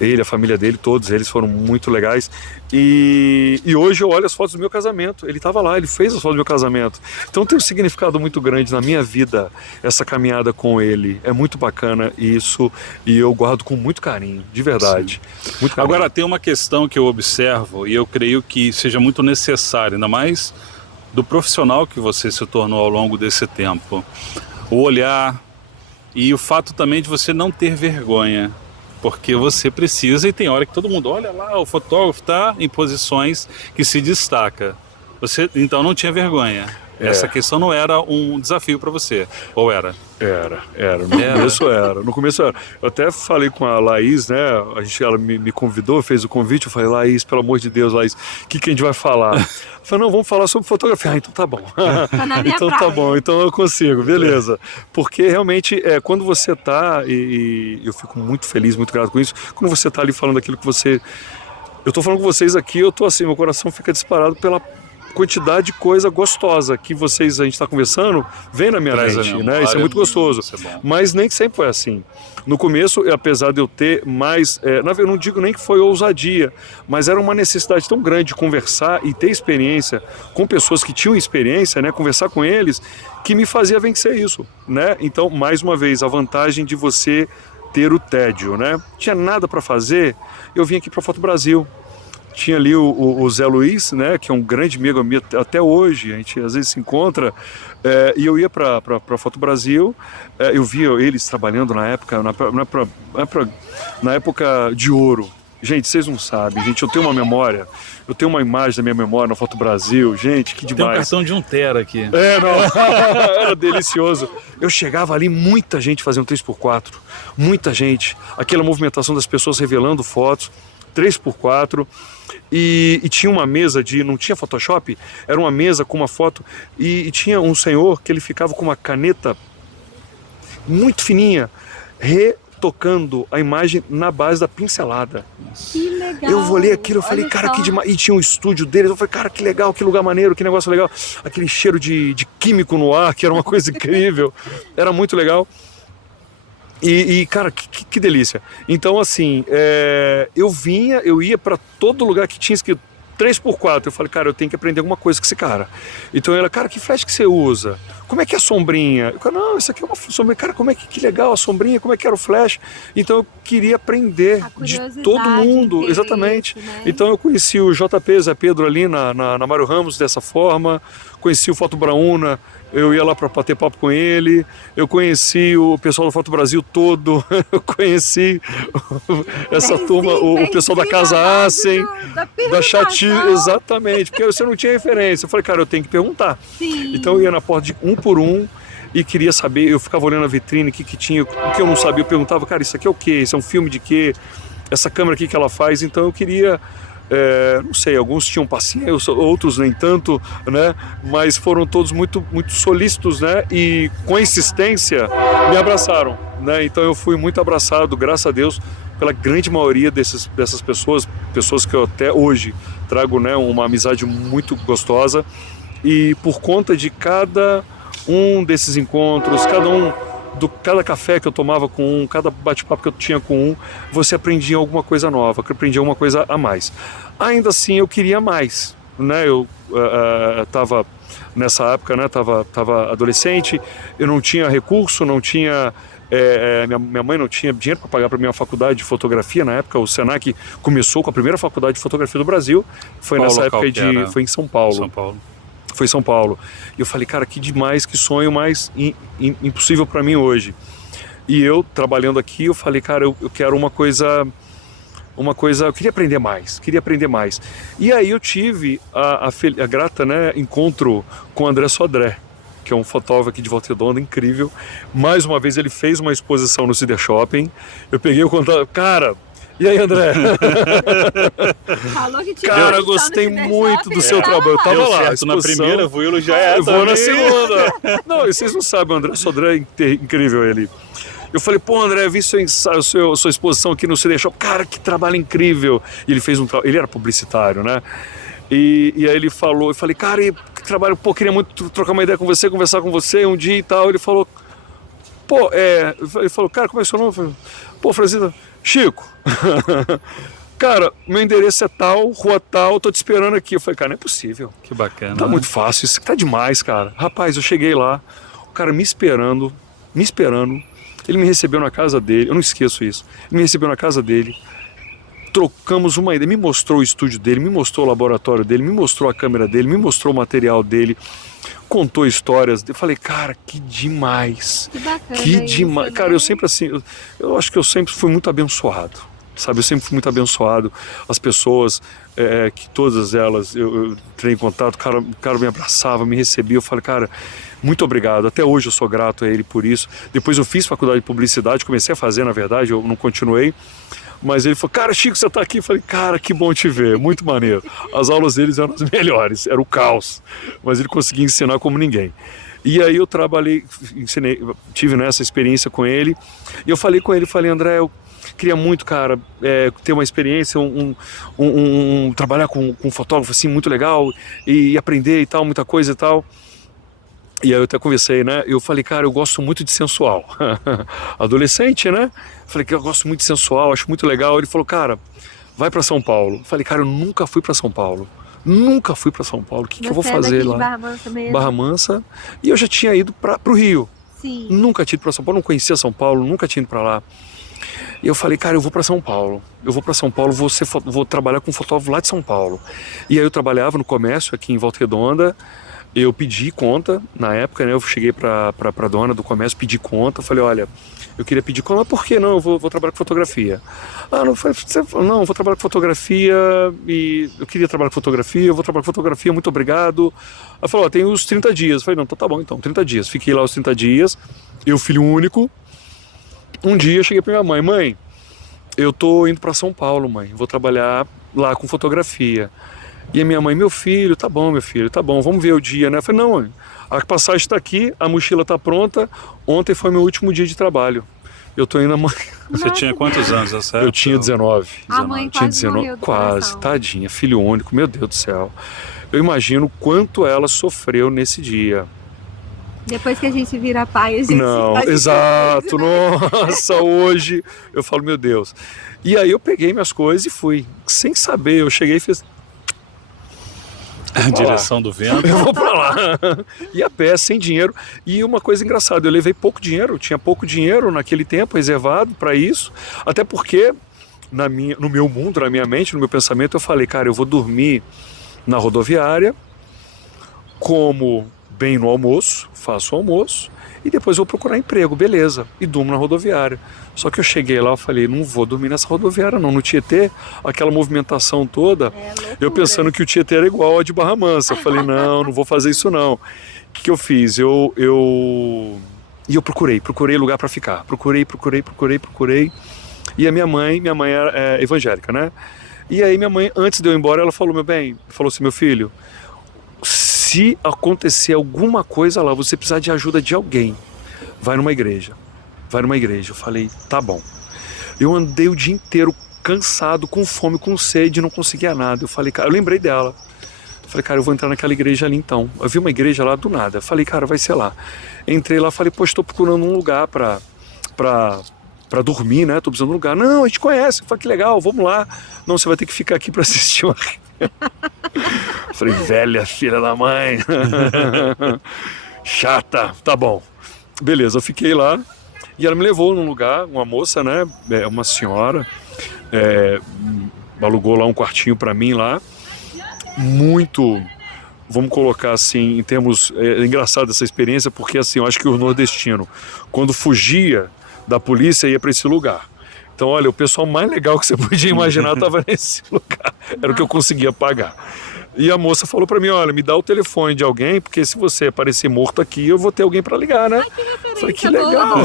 Ele, a família dele, todos eles foram muito legais. E hoje eu olho as fotos do meu casamento, ele estava lá, ele fez as fotos do meu casamento. Então tem um significado muito grande na minha vida, essa caminhada com ele. É muito bacana isso e eu guardo com muito carinho, de verdade. Muito carinho. Agora, tem uma questão que eu observo e eu creio que seja muito necessário, ainda mais do profissional que você se tornou ao longo desse tempo. O olhar e o fato também de você não ter vergonha, porque você precisa e tem hora que todo mundo olha lá, o fotógrafo está em posições que se destaca. Você então não tinha vergonha. Essa questão não era um desafio para você, ou era? Era. No começo era. Eu até falei com a Laís, né? Ela me convidou, fez o convite. Eu falei, Laís, pelo amor de Deus, Laís, o que a gente vai falar? Eu falei, não, vamos falar sobre fotografia. Ah, então tá bom. Então tá bom, então eu consigo, beleza. Porque realmente, quando você tá, e eu fico muito feliz, muito grato com isso, quando você tá ali falando aquilo que você... Eu tô falando com vocês aqui, eu tô assim, meu coração fica disparado pela quantidade de coisa gostosa que a gente está conversando, vem na minha mente, né? Isso é muito gostoso. Mas nem sempre foi assim. No começo, apesar de eu ter mais... eu não digo nem que foi ousadia, mas era uma necessidade tão grande de conversar e ter experiência com pessoas que tinham experiência, né? Conversar com eles, que me fazia vencer isso, né? Então, mais uma vez, a vantagem de você ter o tédio, né? Tinha nada para fazer, eu vim aqui para Foto Brasil. Tinha ali o Zé Luiz, né, que é um grande amigo meu até hoje, a gente às vezes se encontra, e eu ia para Foto Brasil, eu via eles trabalhando na época, na época de ouro. Gente, vocês não sabem, gente, eu tenho uma memória, eu tenho uma imagem da minha memória na Foto Brasil, gente, que demais. Tem um cartão de 1 tera aqui. Era delicioso. Eu chegava ali, muita gente fazendo 3x4, muita gente, aquela movimentação das pessoas revelando fotos, 3x4, e tinha uma mesa não tinha Photoshop, era uma mesa com uma foto, e tinha um senhor que ele ficava com uma caneta muito fininha, retocando a imagem na base da pincelada. Que legal! Eu olhei aquilo, eu falei, cara, que demais. E tinha um estúdio deles, eu falei, cara, que legal, que lugar maneiro, que negócio legal. Aquele cheiro de químico no ar, que era uma coisa incrível, era muito legal. E cara, que delícia. Então, assim, eu ia para todo lugar que tinha escrito 3x4. Eu falei, cara, eu tenho que aprender alguma coisa com esse cara. Então ela, cara, que flash que você usa? Como é que é a sombrinha? Eu falei, não, isso aqui é uma sombrinha. Cara, como é que legal a sombrinha? Como é que era o flash? Então eu queria aprender de todo mundo. Exatamente. Isso, né? Então eu conheci o JP, Zé Pedro ali na Mário Ramos dessa forma. Conheci o Foto Brauna. Eu ia lá para bater papo com ele, eu conheci o pessoal do Foto Brasil todo, eu conheci essa turma, o pessoal da Casa Assen, da Chati, exatamente, porque você não tinha referência. Eu falei, cara, eu tenho que perguntar. Sim. Então eu ia na porta de um por um e queria saber, eu ficava olhando a vitrine, o que tinha, o que eu não sabia, eu perguntava, cara, isso aqui é o quê? Isso é um filme de quê? Essa câmera aqui que ela faz? Então eu queria... não sei, alguns tinham paciência, outros nem tanto, né? Mas foram todos muito solícitos, né? E com insistência me abraçaram, né? Então eu fui muito abraçado, graças a Deus, pela grande maioria dessas pessoas que eu até hoje trago, né, uma amizade muito gostosa. E por conta de cada um desses encontros, cada café que eu tomava com cada bate-papo que eu tinha com você aprendia alguma coisa nova, aprendia alguma coisa a mais. Ainda assim, eu queria mais, né? Eu estava nessa época, né? Tava adolescente, eu não tinha recurso, não tinha... minha mãe não tinha dinheiro para pagar para minha faculdade de fotografia na época. O Senac começou com a primeira faculdade de fotografia do Brasil. Foi nessa época foi em São Paulo. Foi em São Paulo. E eu falei, cara, que demais, que sonho, mas impossível para mim hoje. E eu, trabalhando aqui, eu falei, cara, eu quero uma coisa, eu queria aprender mais. E aí eu tive a grata, né, encontro com o André Sodré, que é um fotógrafo aqui de Volta Redonda, incrível. Mais uma vez ele fez uma exposição no Cider Shopping. Eu peguei o contato, cara, E aí, André? Falou que tinha Cara, uma gostei edição nesse muito do workshop, seu ele tava trabalho. Eu lá. tava Deu lá. certo na exposição. primeira, vou elogiar Eu vou na também. segunda. Não, e vocês não sabem, o André é incrível ele. Eu falei, pô, André, vi seu ensaio, sua exposição aqui no CD Shop. Cara, que trabalho incrível. E ele fez ele era publicitário, né? E aí ele falou, eu falei, cara, que trabalho, pô, queria muito trocar uma ideia com você, conversar com você um dia e tal. Ele falou, pô, ele falou, cara, como é seu nome? Eu falei, pô, Francisco, Chico. Cara, meu endereço é tal, rua tal, tô te esperando aqui. Eu falei, cara, não é possível. Que bacana. Tá né? muito fácil, isso tá demais, cara. Rapaz, eu cheguei lá, o cara me esperando. Ele me recebeu na casa dele, eu não esqueço isso. Ele me recebeu na casa dele, trocamos uma ideia, me mostrou o estúdio dele, me mostrou o laboratório dele, me mostrou a câmera dele, me mostrou o material dele, contou histórias. Eu falei, cara, que demais. Que bacana. Que isso, demais. né? Cara, eu sempre assim, eu acho que eu sempre fui muito abençoado. Sabe, eu sempre fui muito abençoado. As pessoas, que todas elas, eu entrei em contato, o cara me abraçava, me recebia. Eu falei, cara, muito obrigado. Até hoje eu sou grato a ele por isso. Depois eu fiz faculdade de publicidade, comecei a fazer, na verdade, eu não continuei. Mas ele falou, cara, Chico, você tá aqui? Eu falei, cara, que bom te ver, muito maneiro. As aulas deles eram as melhores, era o caos. Mas ele conseguia ensinar como ninguém. E aí eu trabalhei, tive nessa experiência com ele. E eu falei com ele, André, eu queria muito, cara, ter uma experiência, trabalhar com um fotógrafo assim, muito legal, e aprender e tal, muita coisa e tal. E aí eu até conversei, né? Eu falei, cara, eu gosto muito de sensual. Adolescente, né? Falei que eu gosto muito de sensual, acho muito legal. Ele falou, cara, vai pra São Paulo. Eu falei, cara, eu nunca fui pra São Paulo. Nunca fui pra São Paulo. O que eu vou fazer lá? Barra Mansa mesmo? Barra Mansa. E eu já tinha ido pro Rio. Sim. Nunca tinha ido pra São Paulo, não conhecia São Paulo, nunca tinha ido pra lá. E eu falei, cara, eu vou pra São Paulo. Eu vou pra São Paulo, vou trabalhar com um fotógrafo lá de São Paulo. E aí eu trabalhava no comércio aqui em Volta Redonda. Eu pedi conta, na época, né, eu cheguei pra dona do comércio, pedi conta, falei, olha, eu queria pedir conta, mas por que não? Eu vou trabalhar com fotografia. Ah, não, não, eu vou trabalhar com fotografia, e eu queria trabalhar com fotografia, eu vou trabalhar com fotografia, muito obrigado. Ela falou, tem os 30 dias. Eu falei, não, tá bom então, 30 dias. Fiquei lá os 30 dias, eu filho único. Um dia eu cheguei pra minha mãe, eu tô indo pra São Paulo, mãe, vou trabalhar lá com fotografia. E a minha mãe, meu filho, tá bom, vamos ver o dia, né? Eu falei, não, mãe, a passagem está aqui, a mochila tá pronta, ontem foi meu último dia de trabalho. Eu tô indo amanhã. Você tinha quantos anos, essa época? Eu tinha 19. A mãe Tinha quase morreu do quase, coração. tadinha, filho único, meu Deus do céu. Eu imagino quanto ela sofreu nesse dia. Depois que a gente vira pai, a gente... Não, a gente- exato, nossa, hoje eu falo, meu Deus. E aí eu peguei minhas coisas e fui, sem saber, eu cheguei e fiz... A direção do vento. Eu vou pra lá. E a pé, sem dinheiro. E uma coisa engraçada, eu levei pouco dinheiro, tinha pouco dinheiro naquele tempo reservado para isso, até porque no meu mundo, na minha mente, no meu pensamento, eu falei, cara, eu vou dormir na rodoviária, como bem no almoço, faço o almoço, e depois vou procurar emprego, beleza, e durmo na rodoviária. Só que eu cheguei lá, eu falei, não vou dormir nessa rodoviária não, no Tietê, aquela movimentação toda, loucura. eu pensando que o Tietê era igual ao de Barra Mansa. Eu falei, não vou fazer isso não. O que eu fiz? E eu procurei lugar para ficar. Procurei. E a minha mãe era evangélica, né? E aí minha mãe, antes de eu ir embora, ela falou, falou assim, meu filho, se acontecer alguma coisa lá, você precisar de ajuda de alguém, vai numa igreja. Eu falei, tá bom. Eu andei o dia inteiro cansado, com fome, com sede, não conseguia nada. Eu falei, cara, eu lembrei dela. Eu falei, cara, eu vou entrar naquela igreja ali então. Eu vi uma igreja lá do nada. Eu falei, cara, vai ser lá. Entrei lá, falei, pô, estou procurando um lugar pra dormir, né? Tô precisando de um lugar. Não, a gente conhece. Eu falei, que legal, vamos lá. Não, você vai ter que ficar aqui pra assistir uma... Eu falei, velha filha da mãe. Chata. Tá bom. Beleza, eu fiquei lá. E ela me levou num lugar, uma moça, né, uma senhora, alugou lá um quartinho para mim lá, muito, vamos colocar assim, em termos, é engraçado essa experiência, porque assim, eu acho que o nordestino, quando fugia da polícia, ia para esse lugar. Então, olha, o pessoal mais legal que você podia imaginar estava nesse lugar, era o que eu conseguia pagar. E a moça falou pra mim, olha, me dá o telefone de alguém, porque se você aparecer morto aqui, eu vou ter alguém pra ligar, né? Falei, que legal.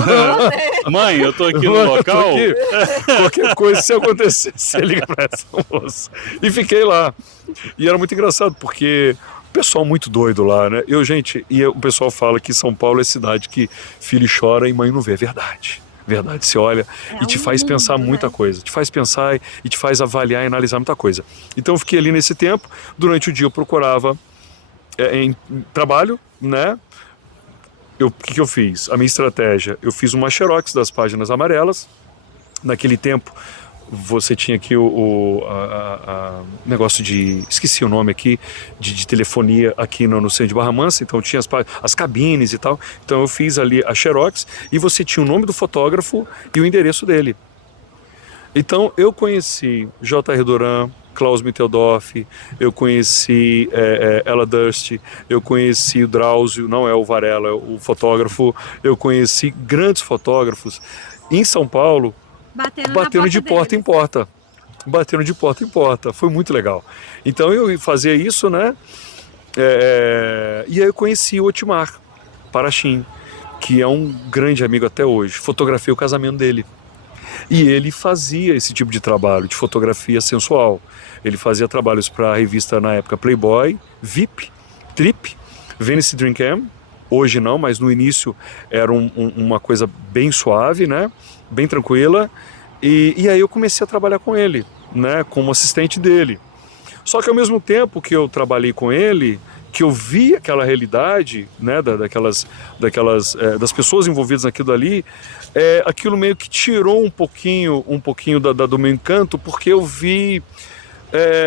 Mãe, eu tô aqui no Mãe, eu tô local. aqui. Qualquer coisa, se acontecer, você liga pra essa moça. E fiquei lá. E era muito engraçado, porque o pessoal muito doido lá, né? Gente, o pessoal fala que São Paulo é cidade que filho chora e mãe não vê. É verdade. Verdade, você olha e te faz pensar muita coisa, te faz pensar e te faz avaliar e analisar muita coisa. Então eu fiquei ali nesse tempo, durante o dia eu procurava em trabalho, né? O que eu fiz? A minha estratégia, eu fiz uma xerox das páginas amarelas. Naquele tempo você tinha aqui o negócio de, esqueci o nome aqui, de telefonia aqui no centro de Barra Mansa, então tinha as cabines e tal, então eu fiz ali a xerox e você tinha o nome do fotógrafo e o endereço dele. Então eu conheci J.R. Duran, Klaus Mitteldorf, eu conheci Ella Durst, eu conheci o Drauzio, não é o Varela, é o fotógrafo, eu conheci grandes fotógrafos em São Paulo, batendo de porta em porta. Batendo de porta em porta. Foi muito legal. Então eu fazia isso, né? E aí eu conheci o Otmar Parachim, que é um grande amigo até hoje. Fotografei o casamento dele. E ele fazia esse tipo de trabalho, de fotografia sensual. Ele fazia trabalhos para a revista, na época, Playboy, VIP, Trip, Venice Dream Cam. Hoje não, mas no início era uma coisa bem suave, né? Bem tranquila, e aí eu comecei a trabalhar com ele, né, como assistente dele. Só que ao mesmo tempo que eu trabalhei com ele, que eu vi aquela realidade, né, das pessoas envolvidas naquilo ali, aquilo meio que tirou um pouquinho do meu encanto, porque eu vi,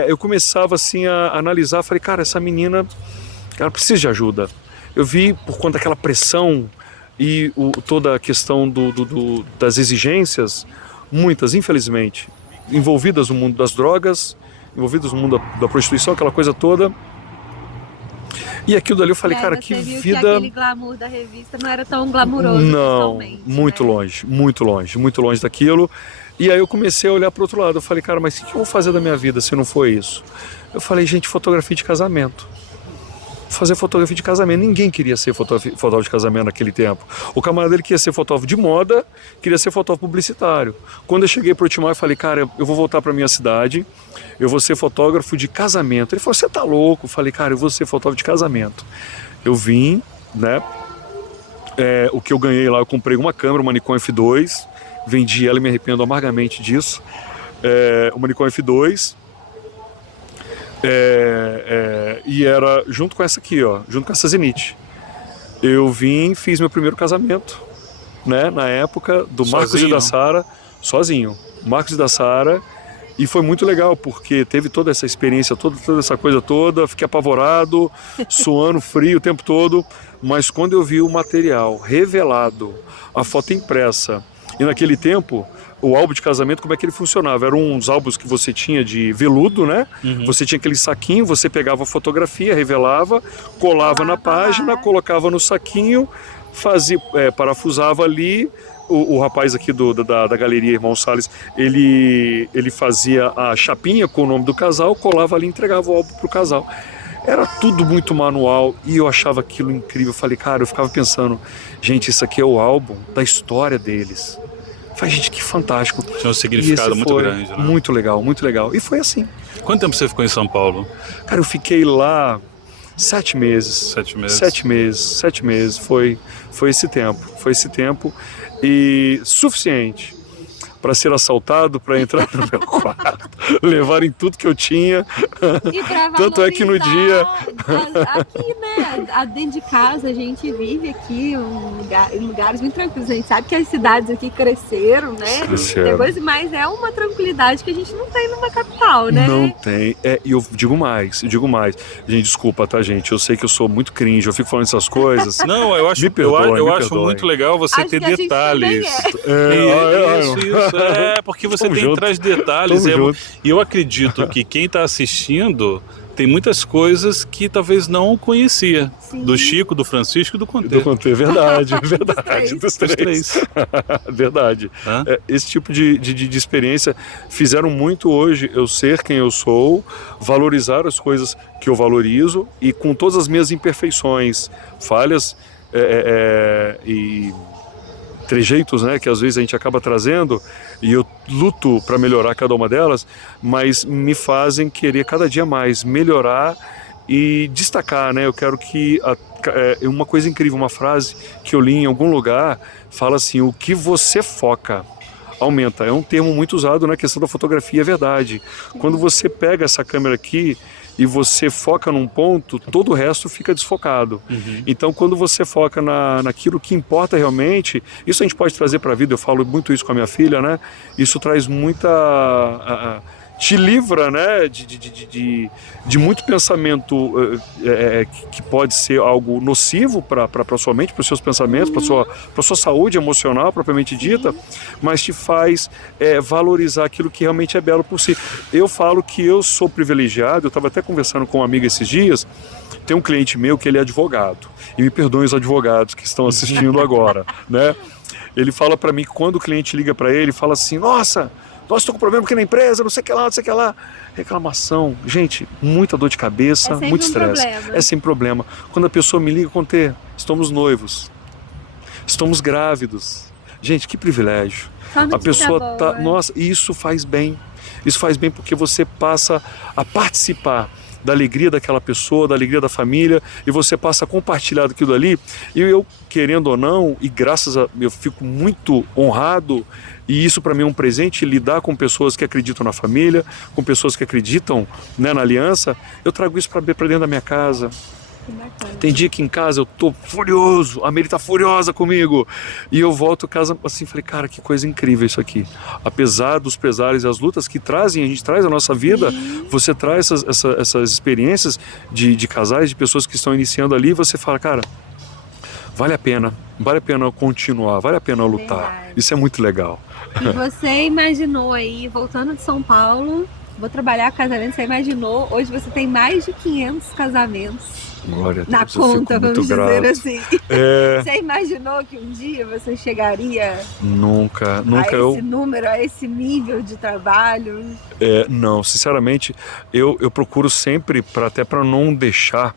eu começava assim a analisar, falei, cara, essa menina, ela precisa de ajuda. Eu vi por conta daquela pressão e toda a questão das exigências, muitas, infelizmente, envolvidas no mundo das drogas, envolvidas no mundo da prostituição, aquela coisa toda. E aquilo ali eu falei, cara, que viu vida... que aquele glamour da revista não era tão glamuroso. Não, muito longe, muito longe, muito longe daquilo. E aí eu comecei a olhar para o outro lado, eu falei, cara, mas o que eu vou fazer da minha vida se não for isso? Eu falei, gente, fotografia de casamento. Fazer fotografia de casamento. Ninguém queria ser fotógrafo de casamento naquele tempo. O camarada dele queria ser fotógrafo de moda, queria ser fotógrafo publicitário. Quando eu cheguei para o Otmar, eu falei, cara, eu vou voltar para minha cidade, eu vou ser fotógrafo de casamento. Ele falou, você tá louco? Eu falei, cara, eu vou ser fotógrafo de casamento. Eu vim, né, o que eu ganhei lá, eu comprei uma câmera, uma Nikon F2, vendi ela e me arrependo amargamente disso. Uma Nikon F2, e era junto com essa aqui, ó, junto com essa Zenith. Eu vim, fiz meu primeiro casamento, né, na época do Marcos e da Sara, sozinho, Marcos e da Sara, e foi muito legal, porque teve toda essa experiência, toda essa coisa toda, fiquei apavorado, suando frio o tempo todo, mas quando eu vi o material revelado, a foto impressa, e naquele tempo o álbum de casamento, como é que ele funcionava? Eram uns álbuns que você tinha de veludo, né? Uhum. Você tinha aquele saquinho, você pegava a fotografia, revelava, colava na página, colocava no saquinho, parafusava ali. O rapaz aqui da galeria Irmão Salles, ele fazia a chapinha com o nome do casal, colava ali e entregava o álbum pro casal. Era tudo muito manual e eu achava aquilo incrível. Eu falei, cara, eu ficava pensando, gente, isso aqui é o álbum da história deles. Falei, gente, que fantástico. Tinha um significado muito grande, né? Muito legal, muito legal. E foi assim. Quanto tempo você ficou em São Paulo? Cara, eu fiquei lá 7 meses. 7 meses? 7 meses, 7 meses. Foi esse tempo. E suficiente para ser assaltado, para entrar no meu quarto, levarem tudo que eu tinha. E pra Tanto é que no dia... Aqui, né, dentro de casa, a gente vive aqui em lugares muito tranquilos. A gente sabe que as cidades aqui cresceram, né? Depois, mas é uma tranquilidade que a gente não tem numa capital, né? Não tem. E eu digo mais. Gente, desculpa, tá, gente? Eu sei que eu sou muito cringe, eu fico falando essas coisas. Não, eu acho, eu acho muito legal você ter detalhes. Isso. Porque você traz detalhes. E eu acredito que quem está assistindo tem muitas coisas que talvez não conhecia. Sim. Do Chico, do Francisco e do Conté. Do Conté, verdade, verdade. Dos Dos três. Verdade. Esse tipo de experiência fizeram muito hoje eu ser quem eu sou, valorizar as coisas que eu valorizo e com todas as minhas imperfeições, falhas e trejeitos, né, que às vezes a gente acaba trazendo, e eu luto para melhorar cada uma delas, mas me fazem querer cada dia mais melhorar e destacar, né? Eu quero que uma coisa incrível, uma frase que eu li em algum lugar, fala assim: o que você foca aumenta. É um termo muito usado na questão da fotografia, é verdade. Quando você pega essa câmera aqui e você foca num ponto, todo o resto fica desfocado. Então, quando você foca naquilo que importa realmente, isso a gente pode trazer para a vida, eu falo muito isso com a minha filha, né? Isso traz muita... te livra, né, de muito pensamento que pode ser algo nocivo para a sua mente, para os seus pensamentos, para sua saúde emocional propriamente dita, mas te faz valorizar aquilo que realmente é belo por si. Eu falo que eu sou privilegiado, eu estava até conversando com uma amiga esses dias, tem um cliente meu que ele é advogado, e me perdoem os advogados que estão assistindo agora, né? Ele fala para mim que quando o cliente liga para ele, fala assim: nossa, nós estamos com problema aqui na empresa, não sei o que lá, não sei o que lá. Reclamação. Gente, muita dor de cabeça, muito estresse. É sem problema. Quando a pessoa me liga, Conté, estamos noivos, estamos grávidos. Gente, que privilégio. A pessoa tá... Nossa, isso faz bem. Isso faz bem porque você passa a participar da alegria daquela pessoa, da alegria da família, e você passa a compartilhar daquilo ali, e eu, querendo ou não, e eu fico muito honrado, e isso para mim é um presente, lidar com pessoas que acreditam na família, com pessoas que acreditam, né, na aliança. Eu trago isso para dentro da minha casa. Tem dia que em casa eu tô furioso, a Mary tá furiosa comigo, e eu volto a casa assim, falei, cara, que coisa incrível isso aqui. Apesar dos pesares e as lutas que a gente traz na nossa vida, você traz essas experiências de casais, de pessoas que estão iniciando ali, e você fala, cara, vale a pena continuar, vale a pena lutar. Verdade. Isso é muito legal. E você imaginou aí, voltando de São Paulo, vou trabalhar casamento, você imaginou, hoje você tem mais de 500 casamentos. Glória a Deus, na conta, vamos dizer assim. É... Você imaginou que um dia você chegaria nunca a esse número, a esse nível de trabalho? Não, sinceramente, eu procuro sempre, até para não deixar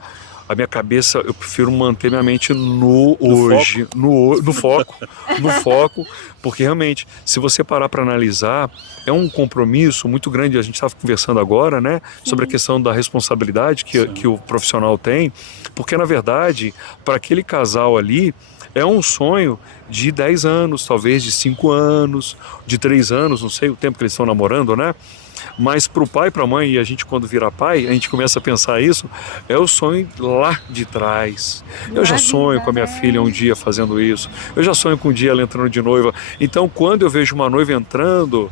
a minha cabeça, eu prefiro manter minha mente no hoje, no foco, porque realmente, se você parar para analisar, é um compromisso muito grande. A gente estava conversando agora, né, sobre a questão da responsabilidade que o profissional tem, porque na verdade, para aquele casal ali, é um sonho de 10 anos, talvez de 5 anos, de 3 anos, não sei o tempo que eles estão namorando, né? Mas para o pai e para a mãe, e a gente quando vira pai, a gente começa a pensar isso, é o sonho lá de trás. Eu já sonho com a minha filha um dia fazendo isso, eu já sonho com um dia ela entrando de noiva. Então quando eu vejo uma noiva entrando,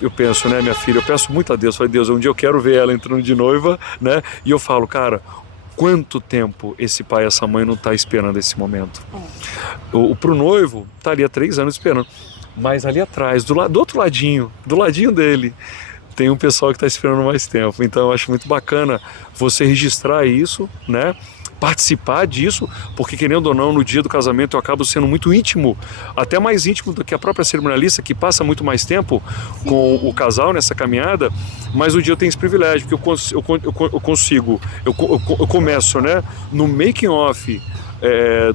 eu penso, né, minha filha, eu peço muito a Deus, falei, Deus, um dia eu quero ver ela entrando de noiva, né? E eu falo, cara, quanto tempo esse pai e essa mãe não tá esperando esse momento? Pro noivo, tá ali há 3 anos esperando, mas ali atrás, do outro ladinho, do ladinho dele, tem um pessoal que está esperando mais tempo. Então eu acho muito bacana você registrar isso, né? Participar disso, porque querendo ou não, no dia do casamento eu acabo sendo muito íntimo, até mais íntimo do que a própria cerimonialista, que passa muito mais tempo com o casal nessa caminhada, mas o dia eu tenho esse privilégio, porque eu começo, né, no making off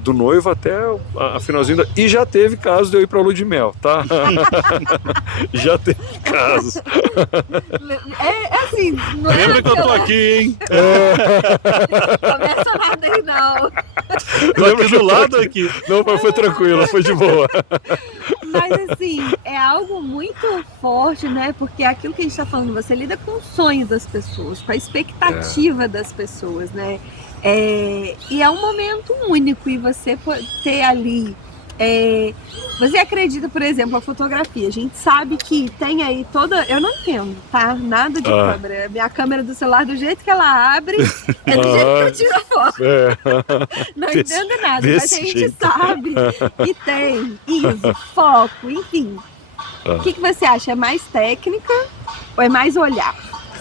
do noivo até a finalzinho e já teve caso de eu ir pra lua de mel, tá? Já teve casos. Assim, não lembra que eu tô aqui, hein? Começa nada aí, não. Tô aqui do lado aqui. Não, foi tranquilo, foi de boa. Mas assim, é algo muito forte, né? Porque aquilo que a gente tá falando, você lida com o sonho das pessoas, com a expectativa das pessoas, né? E é um momento único, e você ter ali, você acredita, por exemplo, a fotografia, a gente sabe que tem aí toda, eu não entendo, tá? Nada de câmera, minha câmera do celular, do jeito que ela abre, do jeito que eu tiro a foto. Não entendo nada, mas a gente sabe que tem ISO, foco, enfim. O que você acha? É mais técnica ou é mais olhar?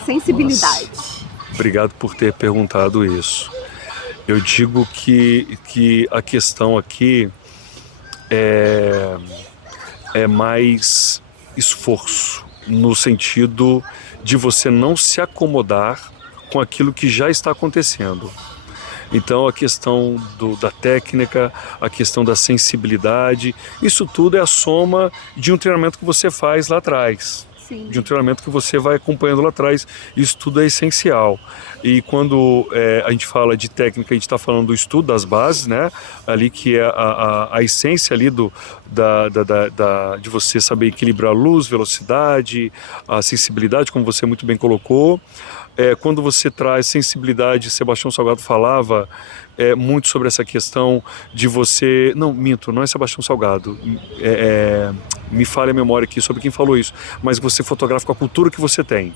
Sensibilidade? Nossa. Obrigado por ter perguntado isso. Eu digo que a questão aqui é mais esforço, no sentido de você não se acomodar com aquilo que já está acontecendo. Então a questão da técnica, a questão da sensibilidade, isso tudo é a soma de um treinamento que você faz lá atrás. Sim. De um treinamento que você vai acompanhando lá atrás. Isso tudo é essencial. E quando a gente fala de técnica, a gente está falando do estudo das bases, né? Ali que é a essência ali de você saber equilibrar luz, velocidade, a sensibilidade, como você muito bem colocou. Quando você traz sensibilidade, Sebastião Salgado falava muito sobre essa questão de você... Não, minto, não é Sebastião Salgado. Me falha a memória aqui sobre quem falou isso. Mas você fotografa com a cultura que você tem.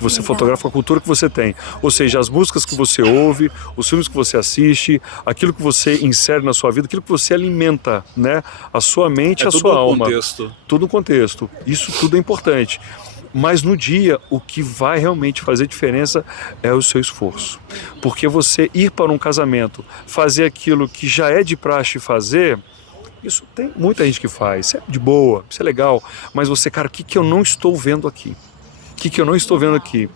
Você fotografa com a cultura que você tem. Ou seja, as músicas que você ouve, os filmes que você assiste, aquilo que você insere na sua vida, aquilo que você alimenta, né? A sua mente, a sua alma. Contexto. Tudo no contexto. Isso tudo é importante. Mas no dia, o que vai realmente fazer diferença é o seu esforço. Porque você ir para um casamento, fazer aquilo que já é de praxe fazer, isso tem muita gente que faz, isso é de boa, isso é legal. Mas você, cara, o que eu não estou vendo aqui? O que eu não estou vendo aqui?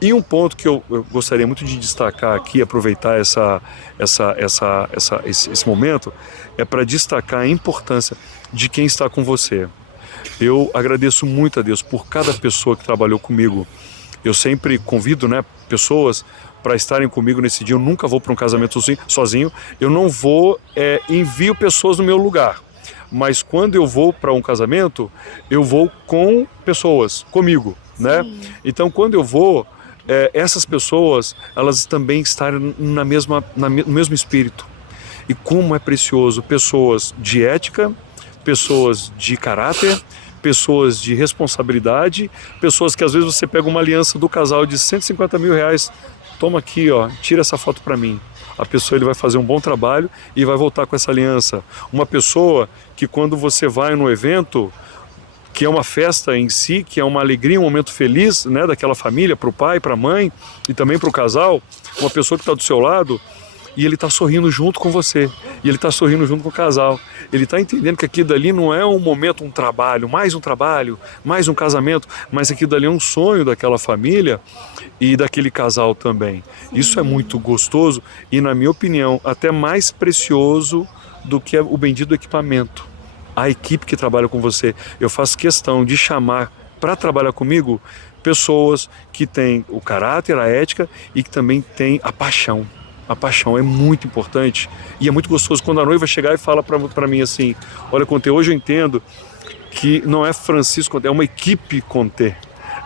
E um ponto que eu gostaria muito de destacar aqui, aproveitar esse momento, é para destacar a importância de quem está com você. Eu agradeço muito a Deus por cada pessoa que trabalhou comigo. Eu sempre convido, né, pessoas para estarem comigo nesse dia. Eu nunca vou para um casamento sozinho. Eu não vou, envio pessoas no meu lugar. Mas quando eu vou para um casamento, eu vou com pessoas, comigo, né? Então, quando eu vou, essas pessoas, elas também estarem no mesmo espírito. E como é precioso, pessoas de ética, pessoas de caráter, pessoas de responsabilidade, pessoas que às vezes você pega uma aliança do casal de 150 mil reais, toma aqui, ó, tira essa foto para mim. A pessoa, ele vai fazer um bom trabalho e vai voltar com essa aliança. Uma pessoa que quando você vai no evento, que é uma festa em si, que é uma alegria, um momento feliz, né, daquela família, para o pai, para a mãe e também para o casal, uma pessoa que está do seu lado, e ele está sorrindo junto com você, e ele está sorrindo junto com o casal. Ele está entendendo que aquilo dali não é um momento, um trabalho, mais um casamento, mas aquilo dali é um sonho daquela família e daquele casal também. Isso é muito gostoso e, na minha opinião, até mais precioso do que o bendito equipamento. A equipe que trabalha com você. Eu faço questão de chamar para trabalhar comigo pessoas que têm o caráter, a ética e que também têm a paixão. A paixão é muito importante e é muito gostoso quando a noiva chegar e fala para mim assim: olha, Conté, hoje eu entendo que não é Francisco Conté, é uma equipe Conté.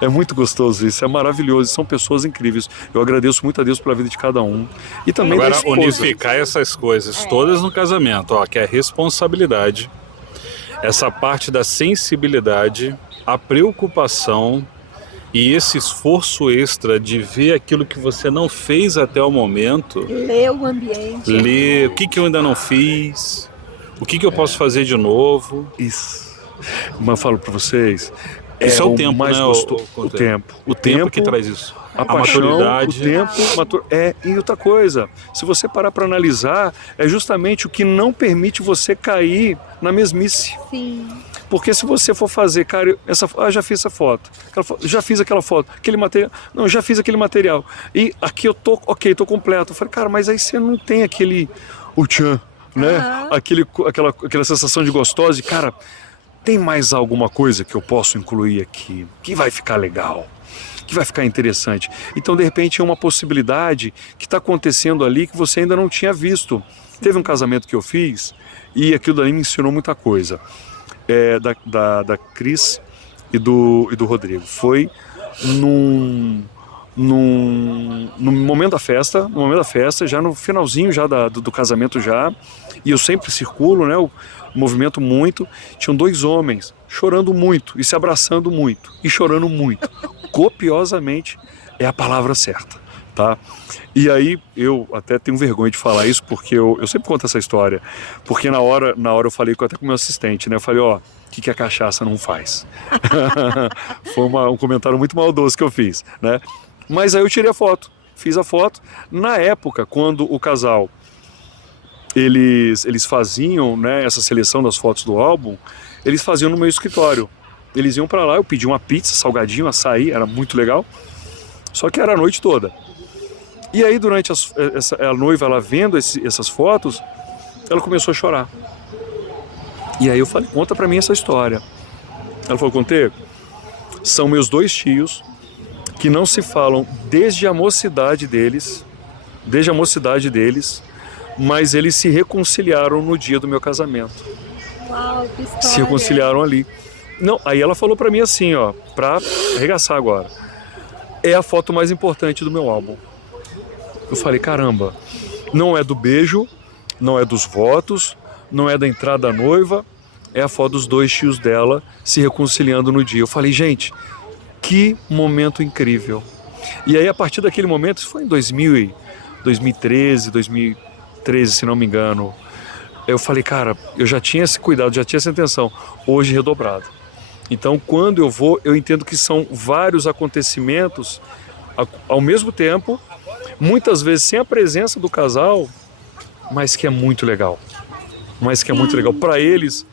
É muito gostoso isso, é maravilhoso, são pessoas incríveis. Eu agradeço muito a Deus pela vida de cada um. E também agora, da esposa. unificar essas coisas todas no casamento, ó, que é a responsabilidade, essa parte da sensibilidade, a preocupação e esse esforço extra de ver aquilo que você não fez até o momento. Ler o ambiente. Ler o que eu ainda não fiz, o que eu posso fazer de novo. Isso. Mas eu falo para vocês, isso é o tempo, mais né? gostoso. O tempo que traz isso. A paixão, maturidade. O tempo, e outra coisa, se você parar para analisar, é justamente o que não permite você cair na mesmice. Sim. Porque se você for fazer, cara, já fiz essa foto, já fiz aquela foto, aquele material, não, já fiz aquele material, e aqui eu tô, ok, tô completo. Eu falei, cara, mas aí você não tem aquele, o tchan, né? Aquela sensação de gostosa, e cara, tem mais alguma coisa que eu posso incluir aqui, que vai ficar legal, que vai ficar interessante. Então, de repente, é uma possibilidade que está acontecendo ali que você ainda não tinha visto. Teve um casamento que eu fiz e aquilo dali me ensinou muita coisa. Da Cris e do Rodrigo. Foi num momento da festa, já no finalzinho já do casamento já, e eu sempre circulo, né, eu movimento muito, tinham dois homens chorando muito e se abraçando muito e chorando muito, copiosamente é a palavra certa, tá? E aí eu até tenho vergonha de falar isso, porque eu sempre conto essa história, porque na hora eu falei até com o meu assistente, né, eu falei, ó, o que a cachaça não faz? Foi um comentário muito maldoso que eu fiz, né? Mas aí eu tirei a foto. fiz a foto. Na época, quando o casal, eles faziam, né, essa seleção das fotos do álbum, eles faziam no meu escritório. Eles iam para lá, eu pedi uma pizza, salgadinho, açaí, era muito legal. Só que era a noite toda. E aí, durante a noiva, ela vendo essas fotos, ela começou a chorar. E aí eu falei, conta pra mim essa história. Ela falou, Conte, são meus 2 tios que não se falam desde a mocidade deles, mas eles se reconciliaram no dia do meu casamento. Uau, que história. Se reconciliaram ali. Não, aí ela falou pra mim assim, ó, pra arregaçar agora. É a foto mais importante do meu álbum. Eu falei, caramba, não é do beijo, não é dos votos, não é da entrada da noiva, é a foto dos 2 tios dela se reconciliando no dia. Eu falei, gente, que momento incrível. E aí, a partir daquele momento, isso foi em 2013, se não me engano, eu falei, cara, eu já tinha esse cuidado, já tinha essa intenção, hoje redobrado. Então, quando eu vou, eu entendo que são vários acontecimentos ao mesmo tempo, muitas vezes sem a presença do casal, mas que é muito legal. Para eles,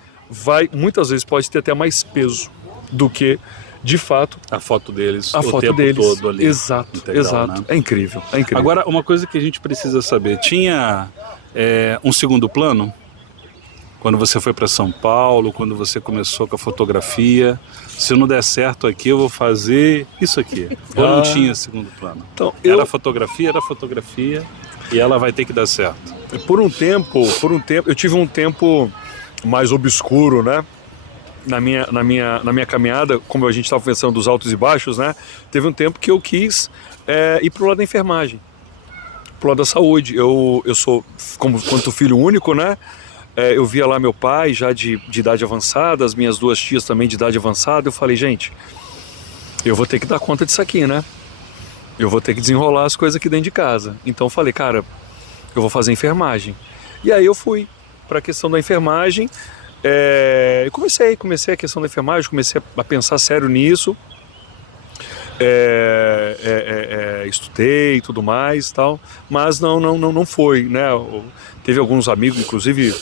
muitas vezes pode ter até mais peso do que, de fato, a foto deles, o tempo deles. todo ali. Exato, integral, exato. Né? É incrível. Agora, uma coisa que a gente precisa saber, tinha um segundo plano? Quando você foi para São Paulo, quando você começou com a fotografia, se não der certo aqui, eu vou fazer isso aqui. Ou não tinha segundo plano? Então, era fotografia, e ela vai ter que dar certo. Por um tempo, eu tive um tempo mais obscuro, né? Na minha caminhada, como a gente estava pensando dos altos e baixos, né? Teve um tempo que eu quis ir pro lado da enfermagem, pro lado da saúde. Eu sou, quanto filho único, né? Eu via lá meu pai já de idade avançada, as minhas 2 tias também de idade avançada. Eu falei, gente, eu vou ter que dar conta disso aqui, né? Eu vou ter que desenrolar as coisas aqui dentro de casa. Então eu falei, cara, eu vou fazer enfermagem. E aí eu fui para a questão da enfermagem. Eu comecei a questão da enfermagem, comecei a pensar sério nisso. Estudei e tudo mais, tal, mas não foi, né? Teve alguns amigos, inclusive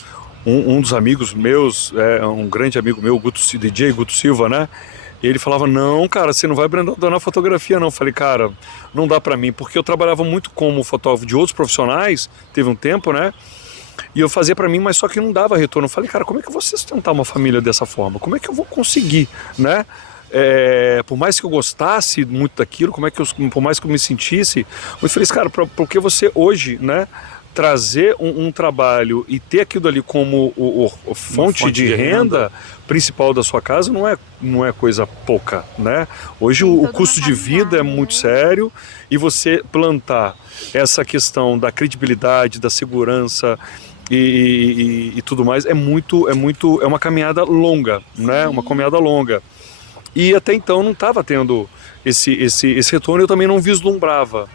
um dos amigos meus, um grande amigo meu, DJ Guto Silva, né? Ele falava, não, cara, você não vai abandonar fotografia, não. Eu falei, cara, não dá pra mim, porque eu trabalhava muito como fotógrafo de outros profissionais, teve um tempo, né? E eu fazia pra mim, mas só que não dava retorno. Eu falei, cara, como é que eu vou sustentar uma família dessa forma? Como é que eu vou conseguir, né? Por mais que eu gostasse muito daquilo, por mais que eu me sentisse muito feliz, cara, porque você hoje, né, trazer um trabalho e ter aquilo ali como fonte de renda principal da sua casa não é coisa pouca, né? Hoje o custo de vida é muito sério, e você plantar essa questão da credibilidade, da segurança e tudo mais é uma caminhada longa, né? Uma caminhada longa. E até então não estava tendo esse retorno, eu também não vislumbrava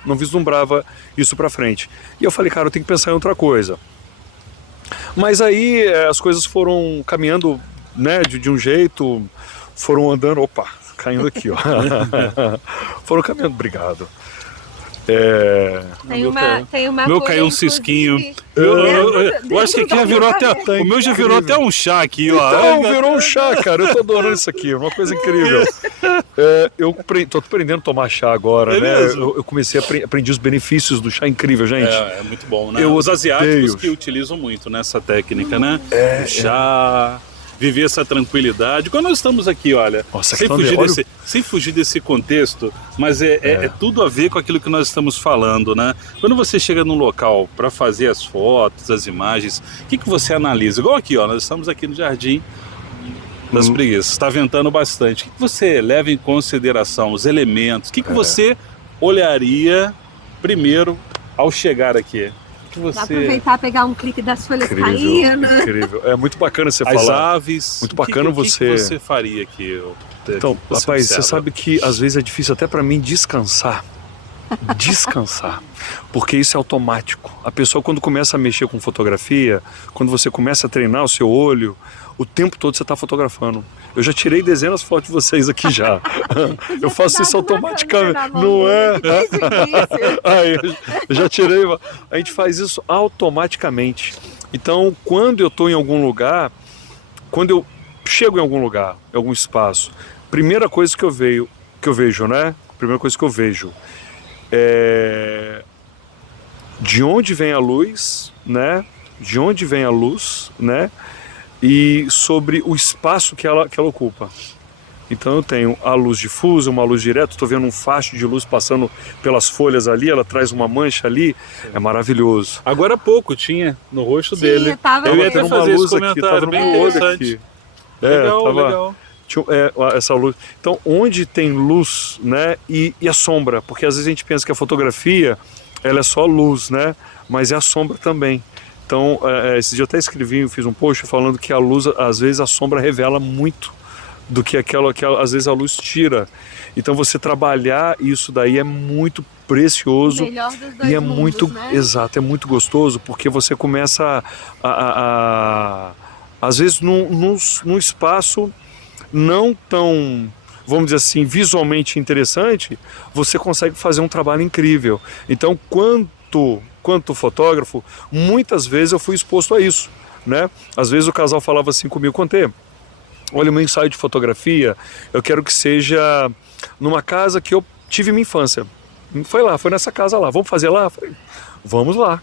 isso para frente. E eu falei, cara, eu tenho que pensar em outra coisa. Mas aí as coisas foram caminhando, né, de um jeito, foram andando, opa, caindo aqui, ó. Foram caminhando, obrigado. Tem uma meu coisa, caiu um cisquinho. inclusive, Eu acho que aqui já virou até. O meu já virou até um chá aqui, ó. Então, virou um chá, cara. Eu tô adorando isso aqui, uma coisa incrível. Eu tô aprendendo a tomar chá agora, né? Mesmo? Eu aprendi os benefícios do chá, incrível, gente. É muito bom, né? Os asiáticos que utilizam muito nessa técnica, né? O chá. Viver essa tranquilidade. Quando nós estamos aqui, olha, nossa, sem fugir desse contexto, mas é tudo a ver com aquilo que nós estamos falando, né? Quando você chega num local para fazer as fotos, as imagens, o que você analisa? Igual aqui, ó, nós estamos aqui no Jardim das Preguiças, está ventando bastante. O que você leva em consideração? Os elementos? O que você olharia primeiro ao chegar aqui? Dá aproveitar, pegar um clipe das folhas caindo. Incrível. É muito bacana você falar. As aves. Muito bacana o que você faria aqui? Então, rapaz, você sabe que às vezes é difícil até para mim descansar. Descansar. Porque isso é automático. A pessoa, quando começa a mexer com fotografia, quando você começa a treinar o seu olho, o tempo todo você está fotografando. Eu já tirei dezenas de fotos de vocês aqui já. Eu faço isso automaticamente. Não é? Eu já tirei. A gente faz isso automaticamente. Então, quando eu estou em algum lugar, quando eu chego em algum lugar, em algum espaço, primeira coisa que eu vejo, né? Primeira coisa que eu vejo é de onde vem a luz, né? De onde vem a luz, né? E sobre o espaço que ela ocupa. Então eu tenho a luz difusa, uma luz direta, estou vendo um facho de luz passando pelas folhas ali, ela traz uma mancha ali, é maravilhoso. Agora há pouco tinha no rosto dele. Eu ia até fazer esse comentário, bem interessante. Legal. Essa luz. Então, onde tem luz, né, e a sombra, porque às vezes a gente pensa que a fotografia, ela é só luz, né, mas é a sombra também. Então, esse dia eu até escrevi, fiz um post falando que a luz, às vezes a sombra revela muito do que aquela às vezes a luz tira. Então, você trabalhar isso daí é muito precioso. O melhor dos dois e é mundos, muito, né? exato, é muito gostoso, porque você começa às vezes num espaço não tão, vamos dizer assim, visualmente interessante, você consegue fazer um trabalho incrível. Então, quanto fotógrafo, muitas vezes eu fui exposto a isso, né? Às vezes o casal falava assim comigo: Conte, olha, o meu ensaio de fotografia, eu quero que seja numa casa que eu tive minha infância. Foi nessa casa lá, vamos fazer lá? Eu falei, vamos lá.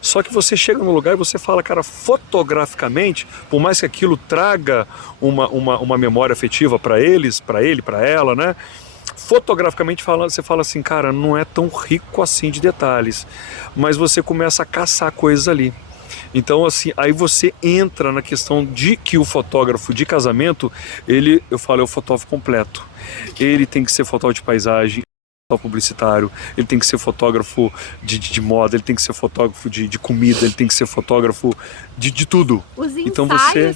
Só que você chega no lugar e você fala, cara, fotograficamente, por mais que aquilo traga uma memória afetiva para eles, para ele, para ela, né? Fotograficamente falando, você fala assim, cara, não é tão rico assim de detalhes, mas você começa a caçar coisas ali. Então, assim, aí você entra na questão de que o fotógrafo de casamento, eu falo, é o fotógrafo completo. Ele tem que ser fotógrafo de paisagem, publicitário, ele tem que ser fotógrafo de moda, ele tem que ser fotógrafo de comida, ele tem que ser fotógrafo de tudo. Os ensaios, então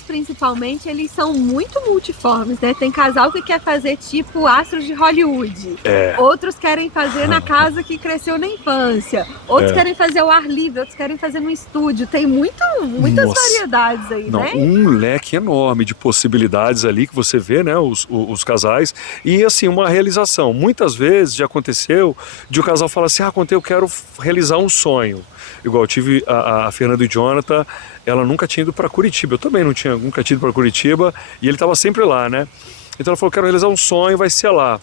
principalmente, eles são muito multiformes, né? Tem casal que quer fazer tipo astros de Hollywood, outros querem fazer na casa que cresceu na infância, outros querem fazer ao ar livre, outros querem fazer no estúdio. Tem muitas variedades aí, né? Um leque enorme de possibilidades ali que você vê, né? Os casais. E assim, uma realização. Muitas vezes já aconteceu de o casal falar assim, Conte, eu quero realizar um sonho. Igual eu tive a Fernanda e o Jonathan, ela nunca tinha ido para Curitiba, eu também nunca tinha ido para Curitiba, e ele estava sempre lá, né? Então ela falou, quero realizar um sonho, vai ser lá.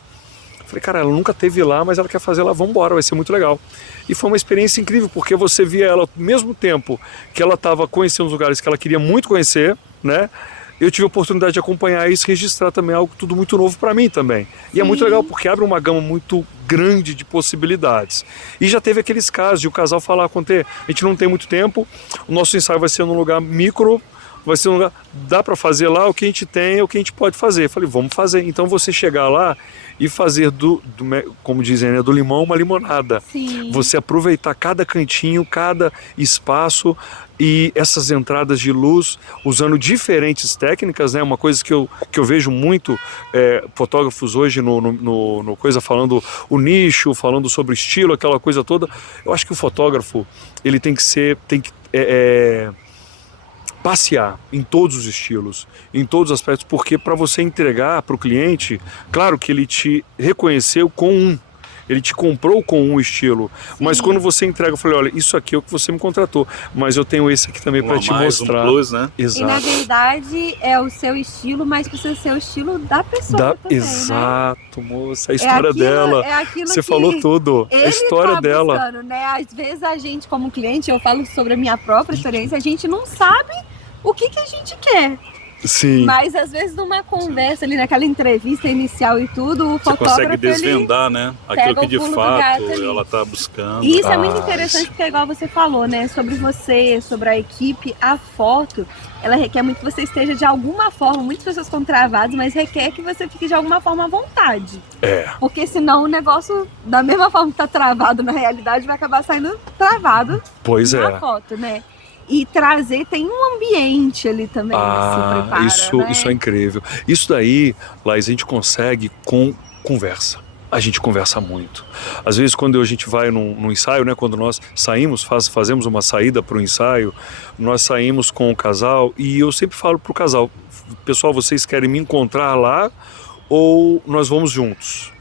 Eu falei, cara, ela nunca esteve lá, mas ela quer fazer lá, vamos embora, vai ser muito legal. E foi uma experiência incrível, porque você via ela ao mesmo tempo que ela estava conhecendo os lugares que ela queria muito conhecer, né? Eu tive a oportunidade de acompanhar isso e registrar também algo tudo muito novo para mim também. E é muito legal porque abre uma gama muito grande de possibilidades. E já teve aqueles casos de o casal falar, Conte, a gente não tem muito tempo, o nosso ensaio vai ser num lugar micro, vai ser um lugar, dá para fazer lá, o que a gente tem é o que a gente pode fazer. Eu falei, vamos fazer. Então você chegar lá e fazer como dizem, né, do limão uma limonada. Sim. Você aproveitar cada cantinho, cada espaço e essas entradas de luz usando diferentes técnicas, né? Uma coisa que eu vejo muito fotógrafos hoje no coisa falando o nicho, falando sobre o estilo, aquela coisa toda. Eu acho que o fotógrafo ele tem que passear em todos os estilos, em todos os aspectos, porque para você entregar para o cliente, claro que ele te reconheceu ele te comprou com um estilo, mas quando você entrega, eu falei, olha, isso aqui é o que você me contratou, mas eu tenho esse aqui também para te mostrar. Um plus, né? Exato. E na verdade é o seu estilo, mas precisa ser o estilo da pessoa também, exato, né? Moça, a história dela, você falou tudo, a história dela. Buscando, né? Às vezes a gente como cliente, eu falo sobre a minha própria experiência, a gente não sabe o que a gente quer. Sim. Mas às vezes numa conversa ali, naquela entrevista inicial e tudo, o fotógrafo você consegue desvendar, né? Aquilo que de fato ela está buscando. E isso é muito interessante porque igual você falou, né? Sobre você, sobre a equipe, a foto, ela requer muito que você esteja de alguma forma, muitas pessoas ficam travadas, mas requer que você fique de alguma forma à vontade. Porque senão o negócio, da mesma forma que tá travado na realidade, vai acabar saindo travado na foto, né? E trazer, tem um ambiente ali também que se prepara, isso é incrível. Isso daí, Laís, a gente consegue com conversa. a gente conversa muito. Às vezes, quando a gente vai num ensaio, né, quando nós saímos, fazemos uma saída para o ensaio, nós saímos com o casal e eu sempre falo para o casal, pessoal, vocês querem me encontrar lá ou nós vamos juntos?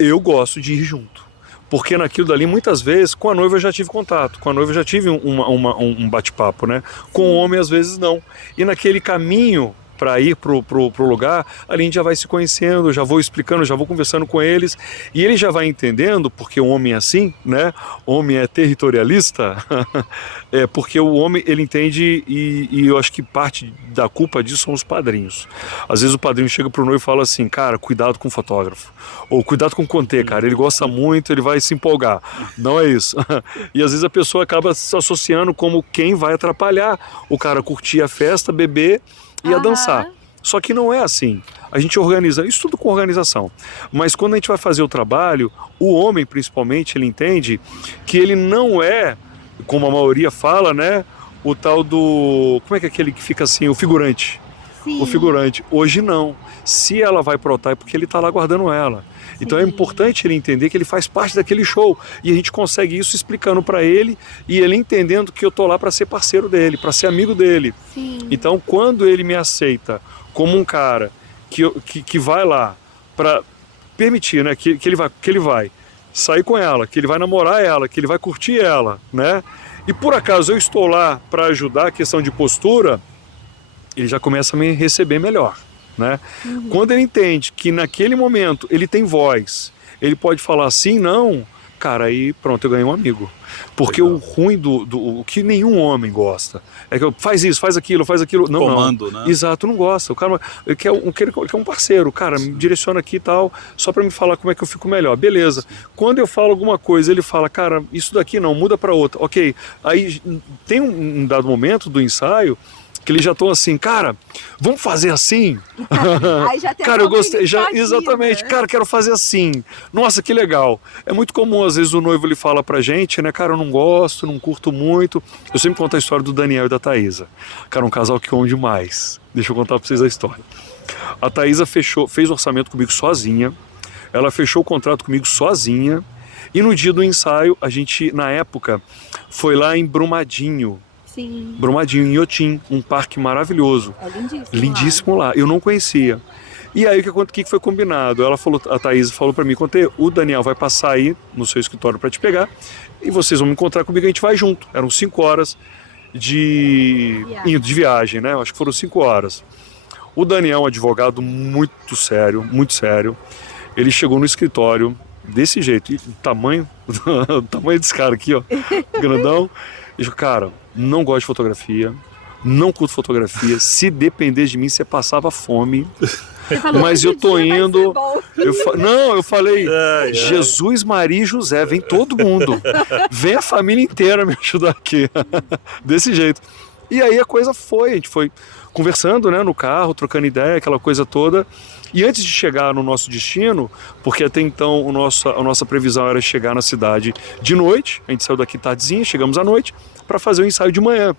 Eu gosto de ir junto. Porque naquilo dali, muitas vezes, com a noiva eu já tive contato, com a noiva eu já tive um bate-papo, né? Com o homem, às vezes, não. E naquele caminho para ir pro lugar, ali a gente já vai se conhecendo, já vou explicando, já vou conversando com eles, e ele já vai entendendo, porque o homem é assim, né? O homem é territorialista, porque o homem, ele entende, e eu acho que parte da culpa disso são os padrinhos. Às vezes o padrinho chega pro noivo e fala assim, cara, cuidado com o fotógrafo, ou cuidado com o contê, cara, ele gosta muito, ele vai se empolgar. Não é isso. E às vezes a pessoa acaba se associando como quem vai atrapalhar o cara curtir a festa, beber, e a dançar. Só que não é assim. A gente organiza, isso tudo com organização. Mas quando a gente vai fazer o trabalho, o homem principalmente, ele entende que ele não é, como a maioria fala, né? O tal do... Como é que é aquele que fica assim? O figurante. Sim. O figurante. Hoje não. Se ela vai pro altar é porque ele está lá guardando ela. Sim. Então é importante ele entender que ele faz parte daquele show. E a gente consegue isso explicando para ele e ele entendendo que eu tô lá para ser parceiro dele, para ser amigo dele. Sim. Então quando ele me aceita como um cara que vai lá para permitir, né, que ele vai sair com ela, que ele vai namorar ela, que ele vai curtir ela, né? E por acaso eu estou lá para ajudar a questão de postura, ele já começa a me receber melhor. Né? Uhum. Quando ele entende que naquele momento ele tem voz, ele pode falar sim, não, cara, aí pronto, eu ganhei um amigo. Porque legal. O ruim o que nenhum homem gosta é que faz isso, faz aquilo. Não, comando, não. Né? Exato, não gosta. O cara quer um parceiro, cara, me direciona aqui e tal, só para me falar como é que eu fico melhor. Beleza. Quando eu falo alguma coisa, ele fala, cara, isso daqui não, muda para outra. Ok. Aí tem um dado momento do ensaio que eles já estão assim, cara, vamos fazer assim? Aí já tem cara, eu gostei, exatamente, cara, quero fazer assim. Nossa, que legal. É muito comum, às vezes, o noivo ele fala pra gente, né, cara, eu não gosto, não curto muito. Eu sempre conto a história do Daniel e da Thaísa. Cara, um casal que eu amo demais. Deixa eu contar pra vocês a história. A Thaísa fez o orçamento comigo sozinha, ela fechou o contrato comigo sozinha, e no dia do ensaio, a gente, na época, foi lá em Brumadinho. Sim. Brumadinho, em Inhotim, um parque maravilhoso. É lindíssimo. Lindíssimo lá. Eu não conhecia. E aí o que foi combinado? A Thaís falou pra mim, o Daniel vai passar aí no seu escritório pra te pegar e vocês vão me encontrar comigo, a gente vai junto. Eram 5 horas de viagem, né? Acho que foram 5 horas. O Daniel é um advogado muito sério. Ele chegou no escritório desse jeito, e o tamanho desse cara aqui, ó, grandão. Ele falou, cara, não gosto de fotografia, não curto fotografia, se depender de mim, você passava fome. Falou, mas eu tô indo. Eu falei, Jesus, Maria e José, vem todo mundo. Vem a família inteira me ajudar aqui. Desse jeito. E aí a coisa foi, a gente foi conversando, né, no carro, trocando ideia, aquela coisa toda. E antes de chegar no nosso destino, porque até então a nossa previsão era chegar na cidade de noite, a gente saiu daqui tardezinha, chegamos à noite, para fazer o ensaio de manhã.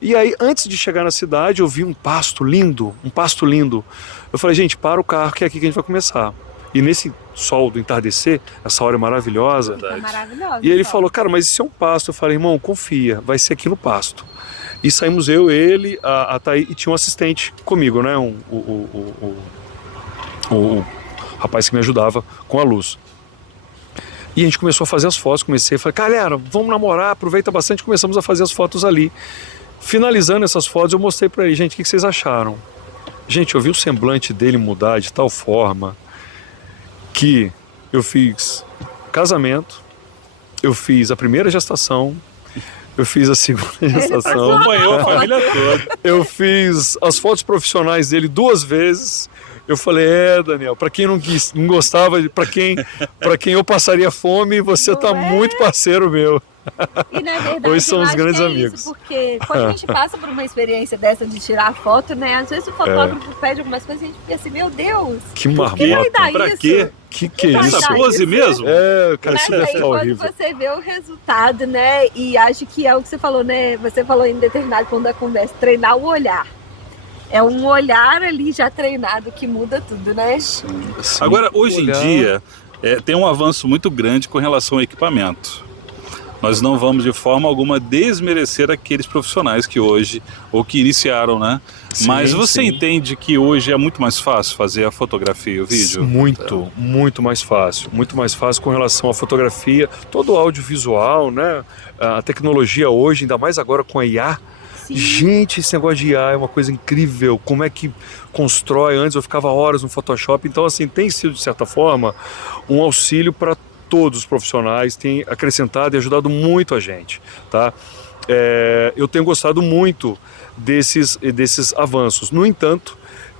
E aí, antes de chegar na cidade, eu vi um pasto lindo. Eu falei, gente, para o carro que é aqui que a gente vai começar. E nesse sol do entardecer, essa hora é maravilhosa. E ele falou, cara, mas isso é um pasto. Eu falei, irmão, confia, vai ser aqui no pasto. E saímos eu, ele, a Thaí, e tinha um assistente comigo, né, o rapaz que me ajudava com a luz. E a gente começou a fazer as fotos, falei, galera, vamos namorar, aproveita bastante, começamos a fazer as fotos ali. Finalizando essas fotos, eu mostrei pra ele, gente, o que vocês acharam? Gente, eu vi o semblante dele mudar de tal forma que eu fiz casamento, eu fiz a primeira gestação, eu fiz a segunda gestação. Acompanhou a família toda. Eu fiz as fotos profissionais dele 2 vezes. Eu falei, Daniel, para quem não gostava, para quem eu passaria fome, você tá muito parceiro meu. E na verdade, hoje são os grandes amigos. Isso, porque quando a gente passa por uma experiência dessa de tirar foto, né? Às vezes o fotógrafo pede algumas coisas e a gente fica assim, meu Deus, que marmota, pra isso? Quê? Que é isso? Essa pose mesmo? Cara, mas isso deve estar horrível. Quando você vê o resultado, né? E acho que é o que você falou, né? Você falou em determinado ponto da conversa, treinar o olhar. É um olhar ali já treinado que muda tudo, né? Sim. Agora, hoje em dia, tem um avanço muito grande com relação ao equipamento. Nós não vamos de forma alguma desmerecer aqueles profissionais que hoje, ou que iniciaram, né? Sim, mas você sim. entende que hoje é muito mais fácil fazer a fotografia e o vídeo? Muito mais fácil. Muito mais fácil com relação à fotografia, todo o audiovisual, né? A tecnologia hoje, ainda mais agora com a IA. Sim. Gente, esse negócio de IA é uma coisa incrível. Como é que constrói? Antes eu ficava horas no Photoshop. Então, assim, tem sido, de certa forma, um auxílio para todos os profissionais, tem acrescentado e ajudado muito a gente, tá? Eu tenho gostado muito desses avanços. No entanto,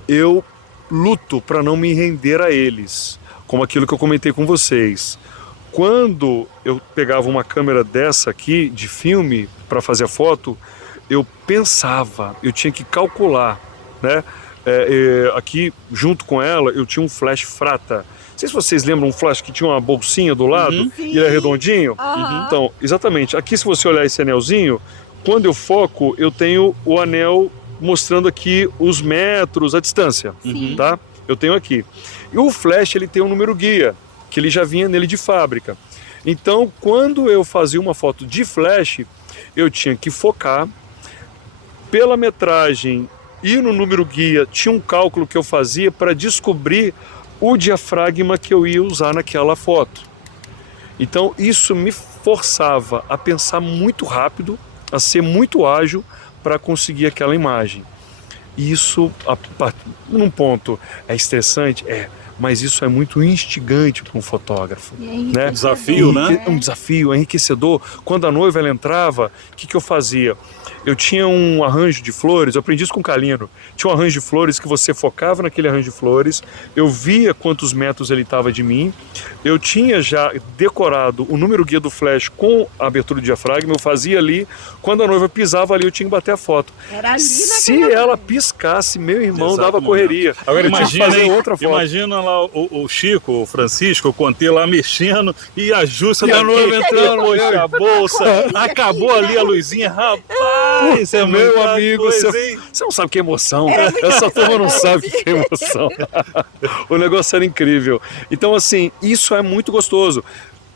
eu luto para não me render a eles, como aquilo que eu comentei com vocês. Quando eu pegava uma câmera dessa aqui, de filme, para fazer a foto, eu pensava, eu tinha que calcular, né? Aqui, junto com ela, eu tinha um flash Frata. Não sei se vocês lembram um flash que tinha uma bolsinha do lado e era redondinho. Então, exatamente. Aqui, se você olhar esse anelzinho, quando eu foco, eu tenho o anel mostrando aqui os metros, a distância, tá? Eu tenho aqui. E o flash, ele tem um número guia, que ele já vinha nele de fábrica. Então, quando eu fazia uma foto de flash, eu tinha que focar pela metragem e no número guia, tinha um cálculo que eu fazia para descobrir o diafragma que eu ia usar naquela foto. Então isso me forçava a pensar muito rápido, a ser muito ágil para conseguir aquela imagem. Isso, num ponto, é estressante? Mas isso é muito instigante para um fotógrafo. Né? Desafio, né? Um desafio, é enriquecedor. Quando a noiva ela entrava, o que eu fazia? Eu tinha um arranjo de flores, eu aprendi isso com o Calino. Tinha um arranjo de flores que você focava naquele arranjo de flores, eu via quantos metros ele estava de mim, eu tinha já decorado o número guia do flash com a abertura do diafragma, eu fazia ali, quando a noiva pisava ali, eu tinha que bater a foto. Era ali Se ela piscasse, meu irmão dava correria. Agora imagina, outra foto. Imagina lá o Chico, o Francisco, o Conte lá mexendo e a Justa e a noiva entrando, poxa, a bolsa, acabou ali a luzinha, rapaz. Isso é meu amigo, você não sabe o que é emoção. Essa turma não sabe o que é emoção. O negócio era incrível. Então, assim, isso é muito gostoso.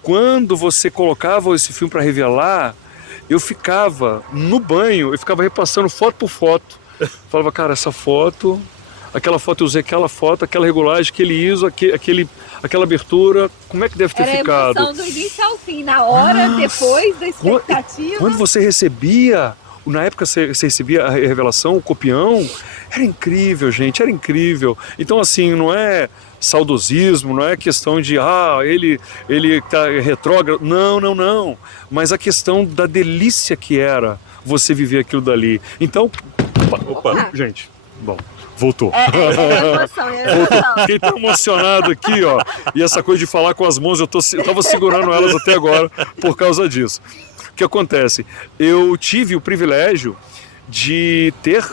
Quando você colocava esse filme para revelar, eu ficava no banho, eu ficava repassando foto por foto. Falava, cara, essa foto, aquela foto eu usei aquela foto, aquela regulagem, aquele ISO, aquela abertura, como é que deve ter ficado? Era a emoção do início ao fim, na hora, depois da expectativa. Quando você recebia, na época você recebia a revelação, o copião, era incrível, gente, era incrível. Então, assim, não é saudosismo, não é questão de, ele tá retrógrado, não. Mas a questão da delícia que era você viver aquilo dali. Então, opa, gente, bom, voltou. Emoção. Quem tá emocionado aqui, ó, e essa coisa de falar com as mãos, eu tava segurando elas até agora por causa disso. O que acontece? Eu tive o privilégio de ter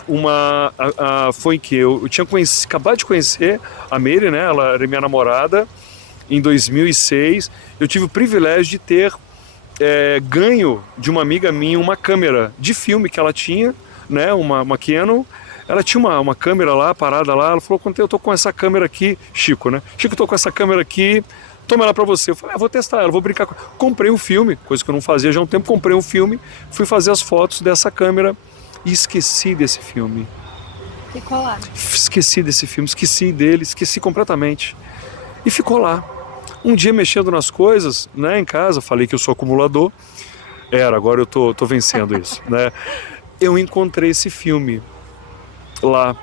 foi que eu tinha acabado de conhecer a Meire, né? Ela era minha namorada em 2006. Eu tive o privilégio de ter ganho de uma amiga minha uma câmera de filme que ela tinha, né? Uma Canon. Ela tinha uma câmera lá, parada lá. Ela falou, quando eu tô com essa câmera aqui, Chico, né? Chico, eu tô com essa câmera aqui, toma ela pra você. Eu falei, vou testar ela, vou brincar com ela. Comprei um filme, coisa que eu não fazia já há um tempo, comprei um filme, fui fazer as fotos dessa câmera e esqueci desse filme. Ficou lá. Esqueci desse filme, esqueci dele, esqueci completamente. E ficou lá. Um dia mexendo nas coisas, né, em casa, falei que eu sou acumulador. Agora eu tô vencendo isso, né? Eu encontrei esse filme lá.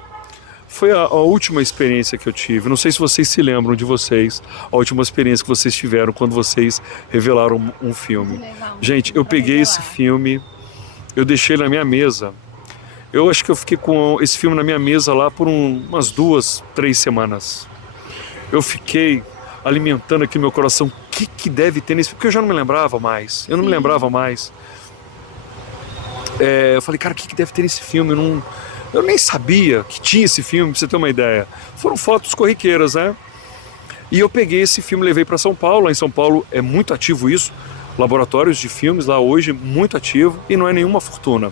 Foi a última experiência que eu tive. Não sei se vocês se lembram de vocês, a última experiência que vocês tiveram quando vocês revelaram um filme. Gente, eu peguei esse filme, eu deixei na minha mesa. Eu acho que eu fiquei com esse filme na minha mesa lá por umas 2, 3 semanas. Eu fiquei alimentando aqui meu coração. O que deve ter nesse filme? Porque eu já não me lembrava mais. Eu não me lembrava mais. Eu falei, cara, o que deve ter nesse filme? Eu nem sabia que tinha esse filme, pra você ter uma ideia. Foram fotos corriqueiras, né? E eu peguei esse filme, levei para São Paulo. Lá em São Paulo é muito ativo isso. Laboratórios de filmes lá hoje, muito ativo. E não é nenhuma fortuna.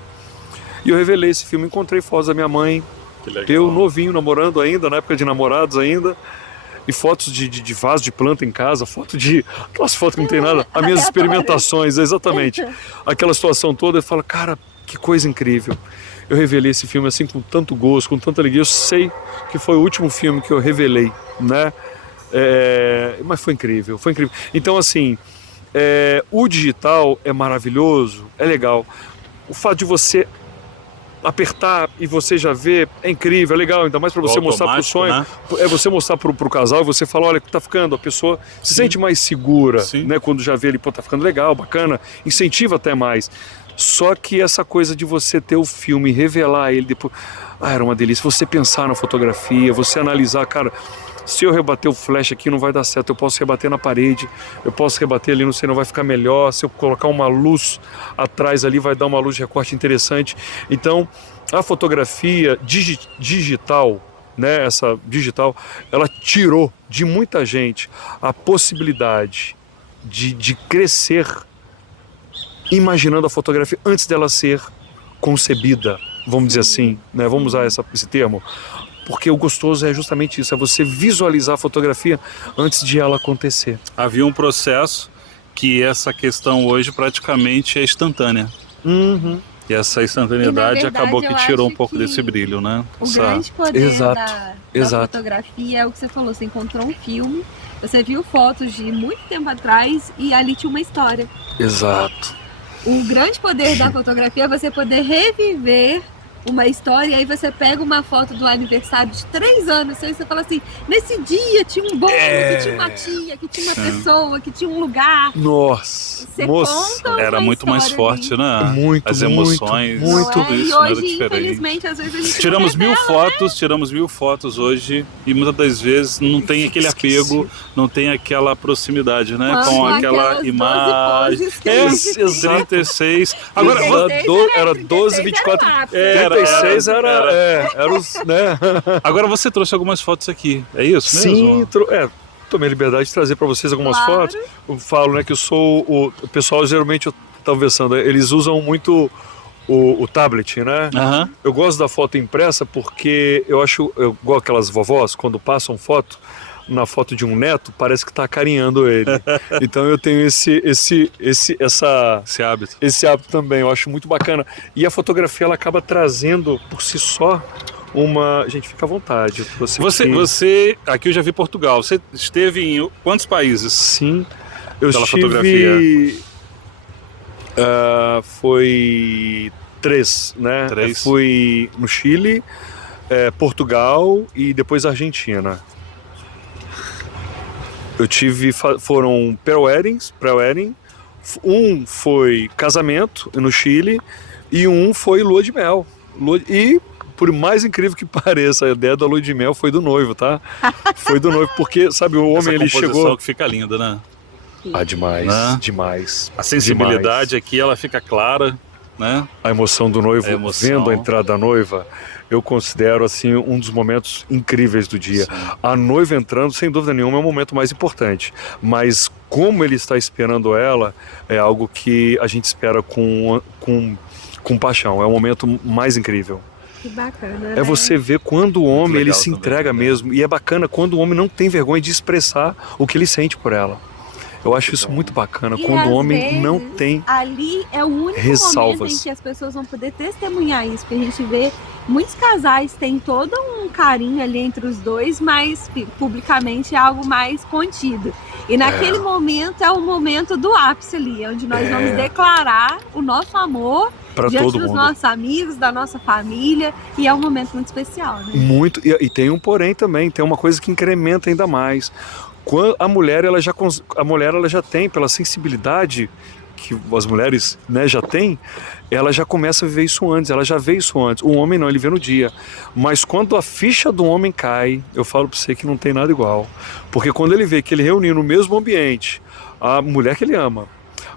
E eu revelei esse filme, encontrei fotos da minha mãe. Eu novinho, namorando ainda, na época de namorados ainda. e fotos de vaso de planta em casa, aquelas fotos que não tem nada, as minhas experimentações, exatamente. Aquela situação toda, eu falo, cara, que coisa incrível. Eu revelei esse filme assim com tanto gosto, com tanta alegria. Eu sei que foi o último filme que eu revelei, né? Mas foi incrível, foi incrível. Então, assim, o digital é maravilhoso, é legal. O fato de você apertar e você já vê é incrível, é legal, ainda mais para você mostrar pro sonho, né? Você mostrar pro casal e você falar, olha, tá ficando, a pessoa se sente mais segura, né? Quando já vê ele, pô, tá ficando legal, bacana, incentiva até mais. Só que essa coisa de você ter o filme e revelar ele depois, era uma delícia. Você pensar na fotografia, você analisar, cara, se eu rebater o flash aqui não vai dar certo, eu posso rebater na parede, eu posso rebater ali, não sei, não vai ficar melhor, se eu colocar uma luz atrás ali vai dar uma luz de recorte interessante. Então, a fotografia digital, né, essa digital, ela tirou de muita gente a possibilidade de crescer imaginando a fotografia antes dela ser concebida, vamos dizer assim, né? Vamos usar esse termo, porque o gostoso é justamente isso, é você visualizar a fotografia antes de ela acontecer. Havia um processo que essa questão hoje praticamente é instantânea. Uhum. E essa instantaneidade verdade, acabou que tirou um pouco que desse brilho, né? O grande poder da Exato. fotografia é o que você falou, você encontrou um filme, você viu fotos de muito tempo atrás e ali tinha uma história. Exato. O grande poder da fotografia é você poder reviver uma história, e aí você pega uma foto do aniversário de 3 anos, e você fala assim, nesse dia tinha um bolo, que tinha uma tia, que tinha uma pessoa, que tinha um lugar. Nossa, você moça, conta era muito mais forte, né? Muito, as emoções, muito. tudo isso e não era hoje, diferente. infelizmente, às vezes a gente Tiramos não revela, tiramos 1000 fotos hoje e muitas das vezes não tem aquele apego, não tem aquela proximidade, né? Com aquela imagem. 36. Agora, era 12, 24. 36 era os, né? Agora você trouxe algumas fotos aqui, é isso mesmo? Sim, tomei a liberdade de trazer para vocês algumas fotos. Eu falo, né, que eu sou o pessoal geralmente, eu estava pensando, eles usam muito o tablet, né? Uhum. Eu gosto da foto impressa porque eu igual aquelas vovós, quando passam foto, na foto de um neto, parece que está acarinhando ele. Então eu tenho esse hábito também, eu acho muito bacana. E a fotografia, ela acaba trazendo por si só Gente, fica à vontade. Você, aqui eu já vi Portugal, você esteve em quantos países? Sim, eu estive... fotografia? Foi 3, né? 3. Fui no Chile, Portugal e depois Argentina. Foram pré-wedding, um foi casamento no Chile e um foi lua de mel. E, por mais incrível que pareça, a ideia da lua de mel foi do noivo, tá? Foi do noivo, porque, sabe, o homem, ele chegou... que fica linda, né? Demais, né? Demais. A sensibilidade aqui, ela fica clara, né? A emoção do noivo, vendo a entrada da noiva, eu considero, assim, um dos momentos incríveis do dia. Sim. A noiva entrando, sem dúvida nenhuma, é o momento mais importante. Mas como ele está esperando ela, é algo que a gente espera com paixão. É o momento mais incrível. Que bacana, É você ver quando o homem, ele se também, entrega mesmo. E é bacana quando o homem não tem vergonha de expressar o que ele sente por ela. Eu acho isso muito bacana, quando o homem não tem ali é o único ressalvas. Momento em que as pessoas vão poder testemunhar isso, porque a gente vê muitos casais têm todo um carinho ali entre os dois, mas publicamente é algo mais contido. E naquele momento é o momento do ápice ali, onde nós vamos declarar o nosso amor diante dos nossos amigos, da nossa família, e é um momento muito especial, né? Muito, e tem um porém também, tem uma coisa que incrementa ainda mais. A mulher ela já tem, pela sensibilidade que as mulheres, né, já têm, ela já começa a viver isso antes, ela já vê isso antes. O homem não, ele vê no dia. Mas quando a ficha do homem cai, eu falo para você que não tem nada igual. Porque quando ele vê que ele reuniu no mesmo ambiente a mulher que ele ama,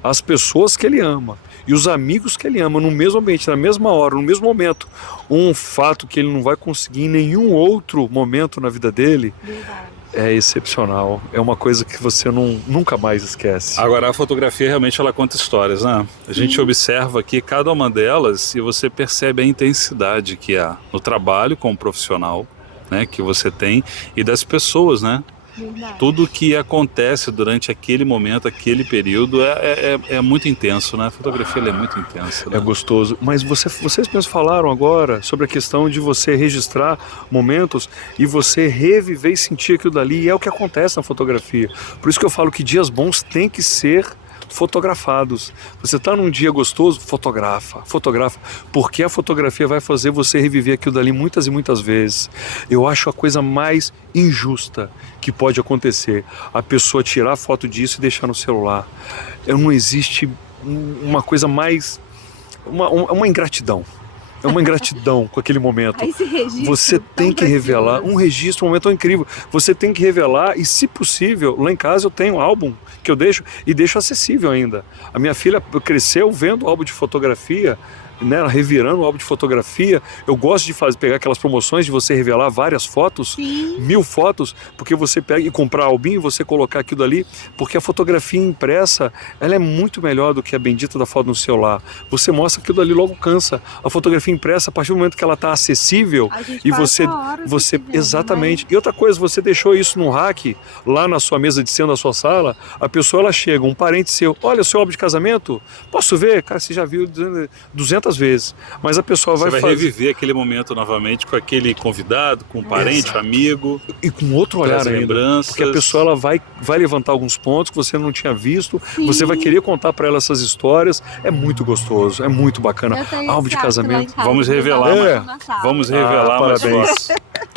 as pessoas que ele ama e os amigos que ele ama no mesmo ambiente, na mesma hora, no mesmo momento, um fato que ele não vai conseguir em nenhum outro momento na vida dele, é excepcional. É uma coisa que você nunca mais esquece. Agora, a fotografia realmente ela conta histórias, né? A gente observa aqui cada uma delas e você percebe a intensidade que há no trabalho como profissional, né, que você tem, e das pessoas, né? Verdade. Tudo que acontece durante aquele momento, aquele período é muito intenso, né? A fotografia ela é muito intensa. Né? É gostoso. Mas vocês mesmos falaram agora sobre a questão de você registrar momentos e você reviver e sentir aquilo dali. E é o que acontece na fotografia. Por isso que eu falo que dias bons têm que ser fotografados. Você está num dia gostoso, fotografa, porque a fotografia vai fazer você reviver aquilo dali muitas e muitas vezes. Eu acho a coisa mais injusta que pode acontecer, a pessoa tirar foto disso e deixar no celular. Não existe uma coisa mais, uma ingratidão. É uma ingratidão com aquele momento. Esse registro você tem que revelar um registro, um momento tão incrível. Você tem que revelar e, se possível, lá em casa eu tenho um álbum que eu deixo e deixo acessível ainda. A minha filha cresceu vendo álbum de fotografia, né, revirando o álbum de fotografia. Eu gosto de pegar aquelas promoções de você revelar várias fotos, Sim. 1000 fotos, porque você pega e comprar albinho e você colocar aquilo ali, porque a fotografia impressa, ela é muito melhor do que a bendita da foto no celular. Você mostra aquilo ali, logo cansa. A fotografia impressa, a partir do momento que ela está acessível e você exatamente. E outra coisa, você deixou isso no rack, lá na sua mesa de centro da sua sala, a pessoa ela chega, um parente seu, olha o seu álbum de casamento, posso ver? Cara, você já viu 200 vezes, mas a pessoa vai reviver aquele momento novamente com aquele convidado, com um parente, amigo, e com outro olhar ainda, lembranças. Porque a pessoa ela vai levantar alguns pontos que você não tinha visto. Sim. Você vai querer contar para ela essas histórias. É muito gostoso, é muito bacana. Álbum de casamento. Vamos revelar, vamos revelar. Parabéns.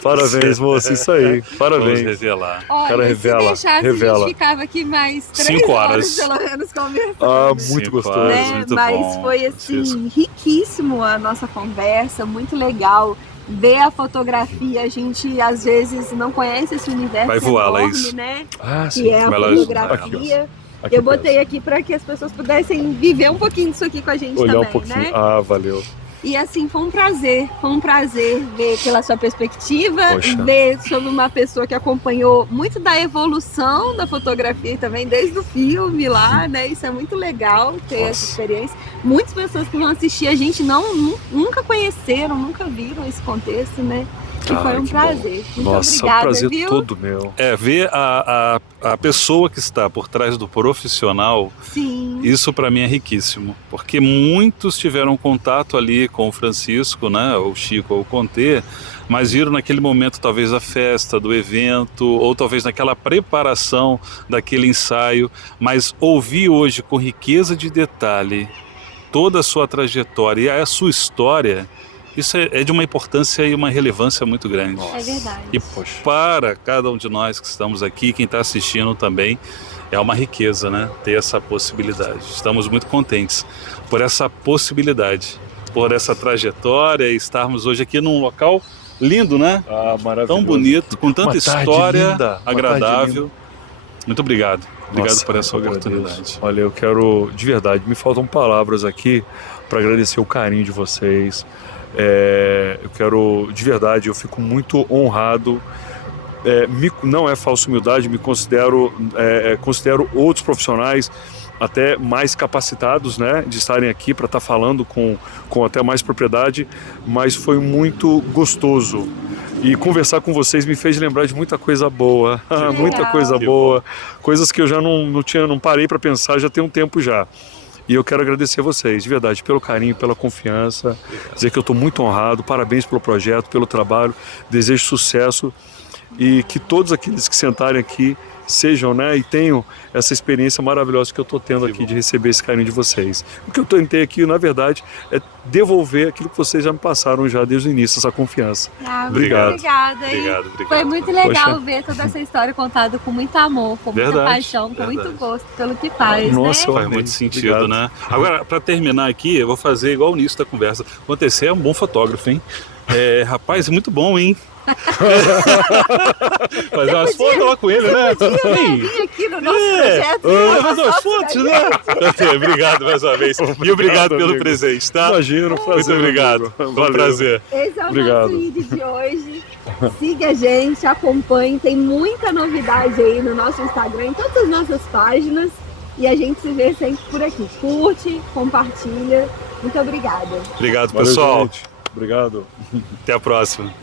Parabéns, moça, isso aí. Parabéns. Vamos revelar. Olha, cara, revela. Se deixasse, a gente ficava aqui mais 3 horas, pelo menos, conversando. Muito gostoso. Né? Muito Mas bom, foi assim, riquíssimo a nossa conversa, muito legal. Ver a fotografia, a gente às vezes não conhece esse universo vai voar, enorme, Laís. né? Sim. Que é a fotografia. Eu botei aqui para que as pessoas pudessem viver um pouquinho disso aqui com a gente olhar também, um pouquinho. né? Valeu. E assim, foi um prazer ver pela sua perspectiva, ver sobre uma pessoa que acompanhou muito da evolução da fotografia também, desde o filme lá, né? Isso é muito legal ter essa experiência. Muitas pessoas que vão assistir a gente nunca conheceram, nunca viram esse contexto, né? E foi um prazer. Muito obrigada, um prazer viu? todo meu. Ver a pessoa que está por trás do profissional, sim, isso para mim é riquíssimo, porque muitos tiveram contato ali com o Francisco, né, ou o Chico ou o Conte, mas viram naquele momento talvez a festa do evento, ou talvez naquela preparação daquele ensaio, mas ouvir hoje com riqueza de detalhe toda a sua trajetória e a sua história, isso é de uma importância e uma relevância muito grande. É verdade. E para cada um de nós que estamos aqui, quem está assistindo também, é uma riqueza, né? Ter essa possibilidade. Estamos muito contentes por essa possibilidade, por essa trajetória e estarmos hoje aqui num local lindo, né? Maravilhoso. Tão bonito, com tanta história linda, agradável. Muito obrigado. Obrigado por essa oportunidade. Olha, eu quero, de verdade, me faltam palavras aqui para agradecer o carinho de vocês. Eu quero, de verdade, eu fico muito honrado. Não é falsa humildade, me considero outros profissionais até mais capacitados, né, de estarem aqui para estar falando com até mais propriedade, mas foi muito gostoso. E conversar com vocês me fez lembrar de muita coisa boa, muita coisa boa, coisas que eu já não parei para pensar, já tem um tempo já. E eu quero agradecer a vocês, de verdade, pelo carinho, pela confiança, dizer que eu estou muito honrado, parabéns pelo projeto, pelo trabalho, desejo sucesso e que todos aqueles que sentarem aqui sejam, né, e tenham essa experiência maravilhosa que eu estou tendo aqui de receber esse carinho de vocês. O que eu tentei aqui, na verdade, é devolver aquilo que vocês já me passaram já desde o início, essa confiança. Obrigado. Obrigado. Foi muito legal ver toda essa história contada com muito amor, com muita paixão, com muito gosto pelo que faz. Nossa, né? Faz muito sentido, né? Agora, para terminar aqui, eu vou fazer igual o início da conversa. Você é um bom fotógrafo, hein? Rapaz, muito bom, hein? Fazer umas fotos lá com ele, né? Vir aqui no nosso projeto. Fazer umas fotos, né? Obrigado mais uma vez. E obrigado pelo presente, tá? Imagino, prazer. Muito obrigado. Foi um prazer. Esse é o nosso vídeo de hoje. Siga a gente, acompanhe. Tem muita novidade aí no nosso Instagram, em todas as nossas páginas. E a gente se vê sempre por aqui. Curte, compartilha. Muito obrigada. Obrigado, pessoal. Valeu, gente. Obrigado. Até a próxima.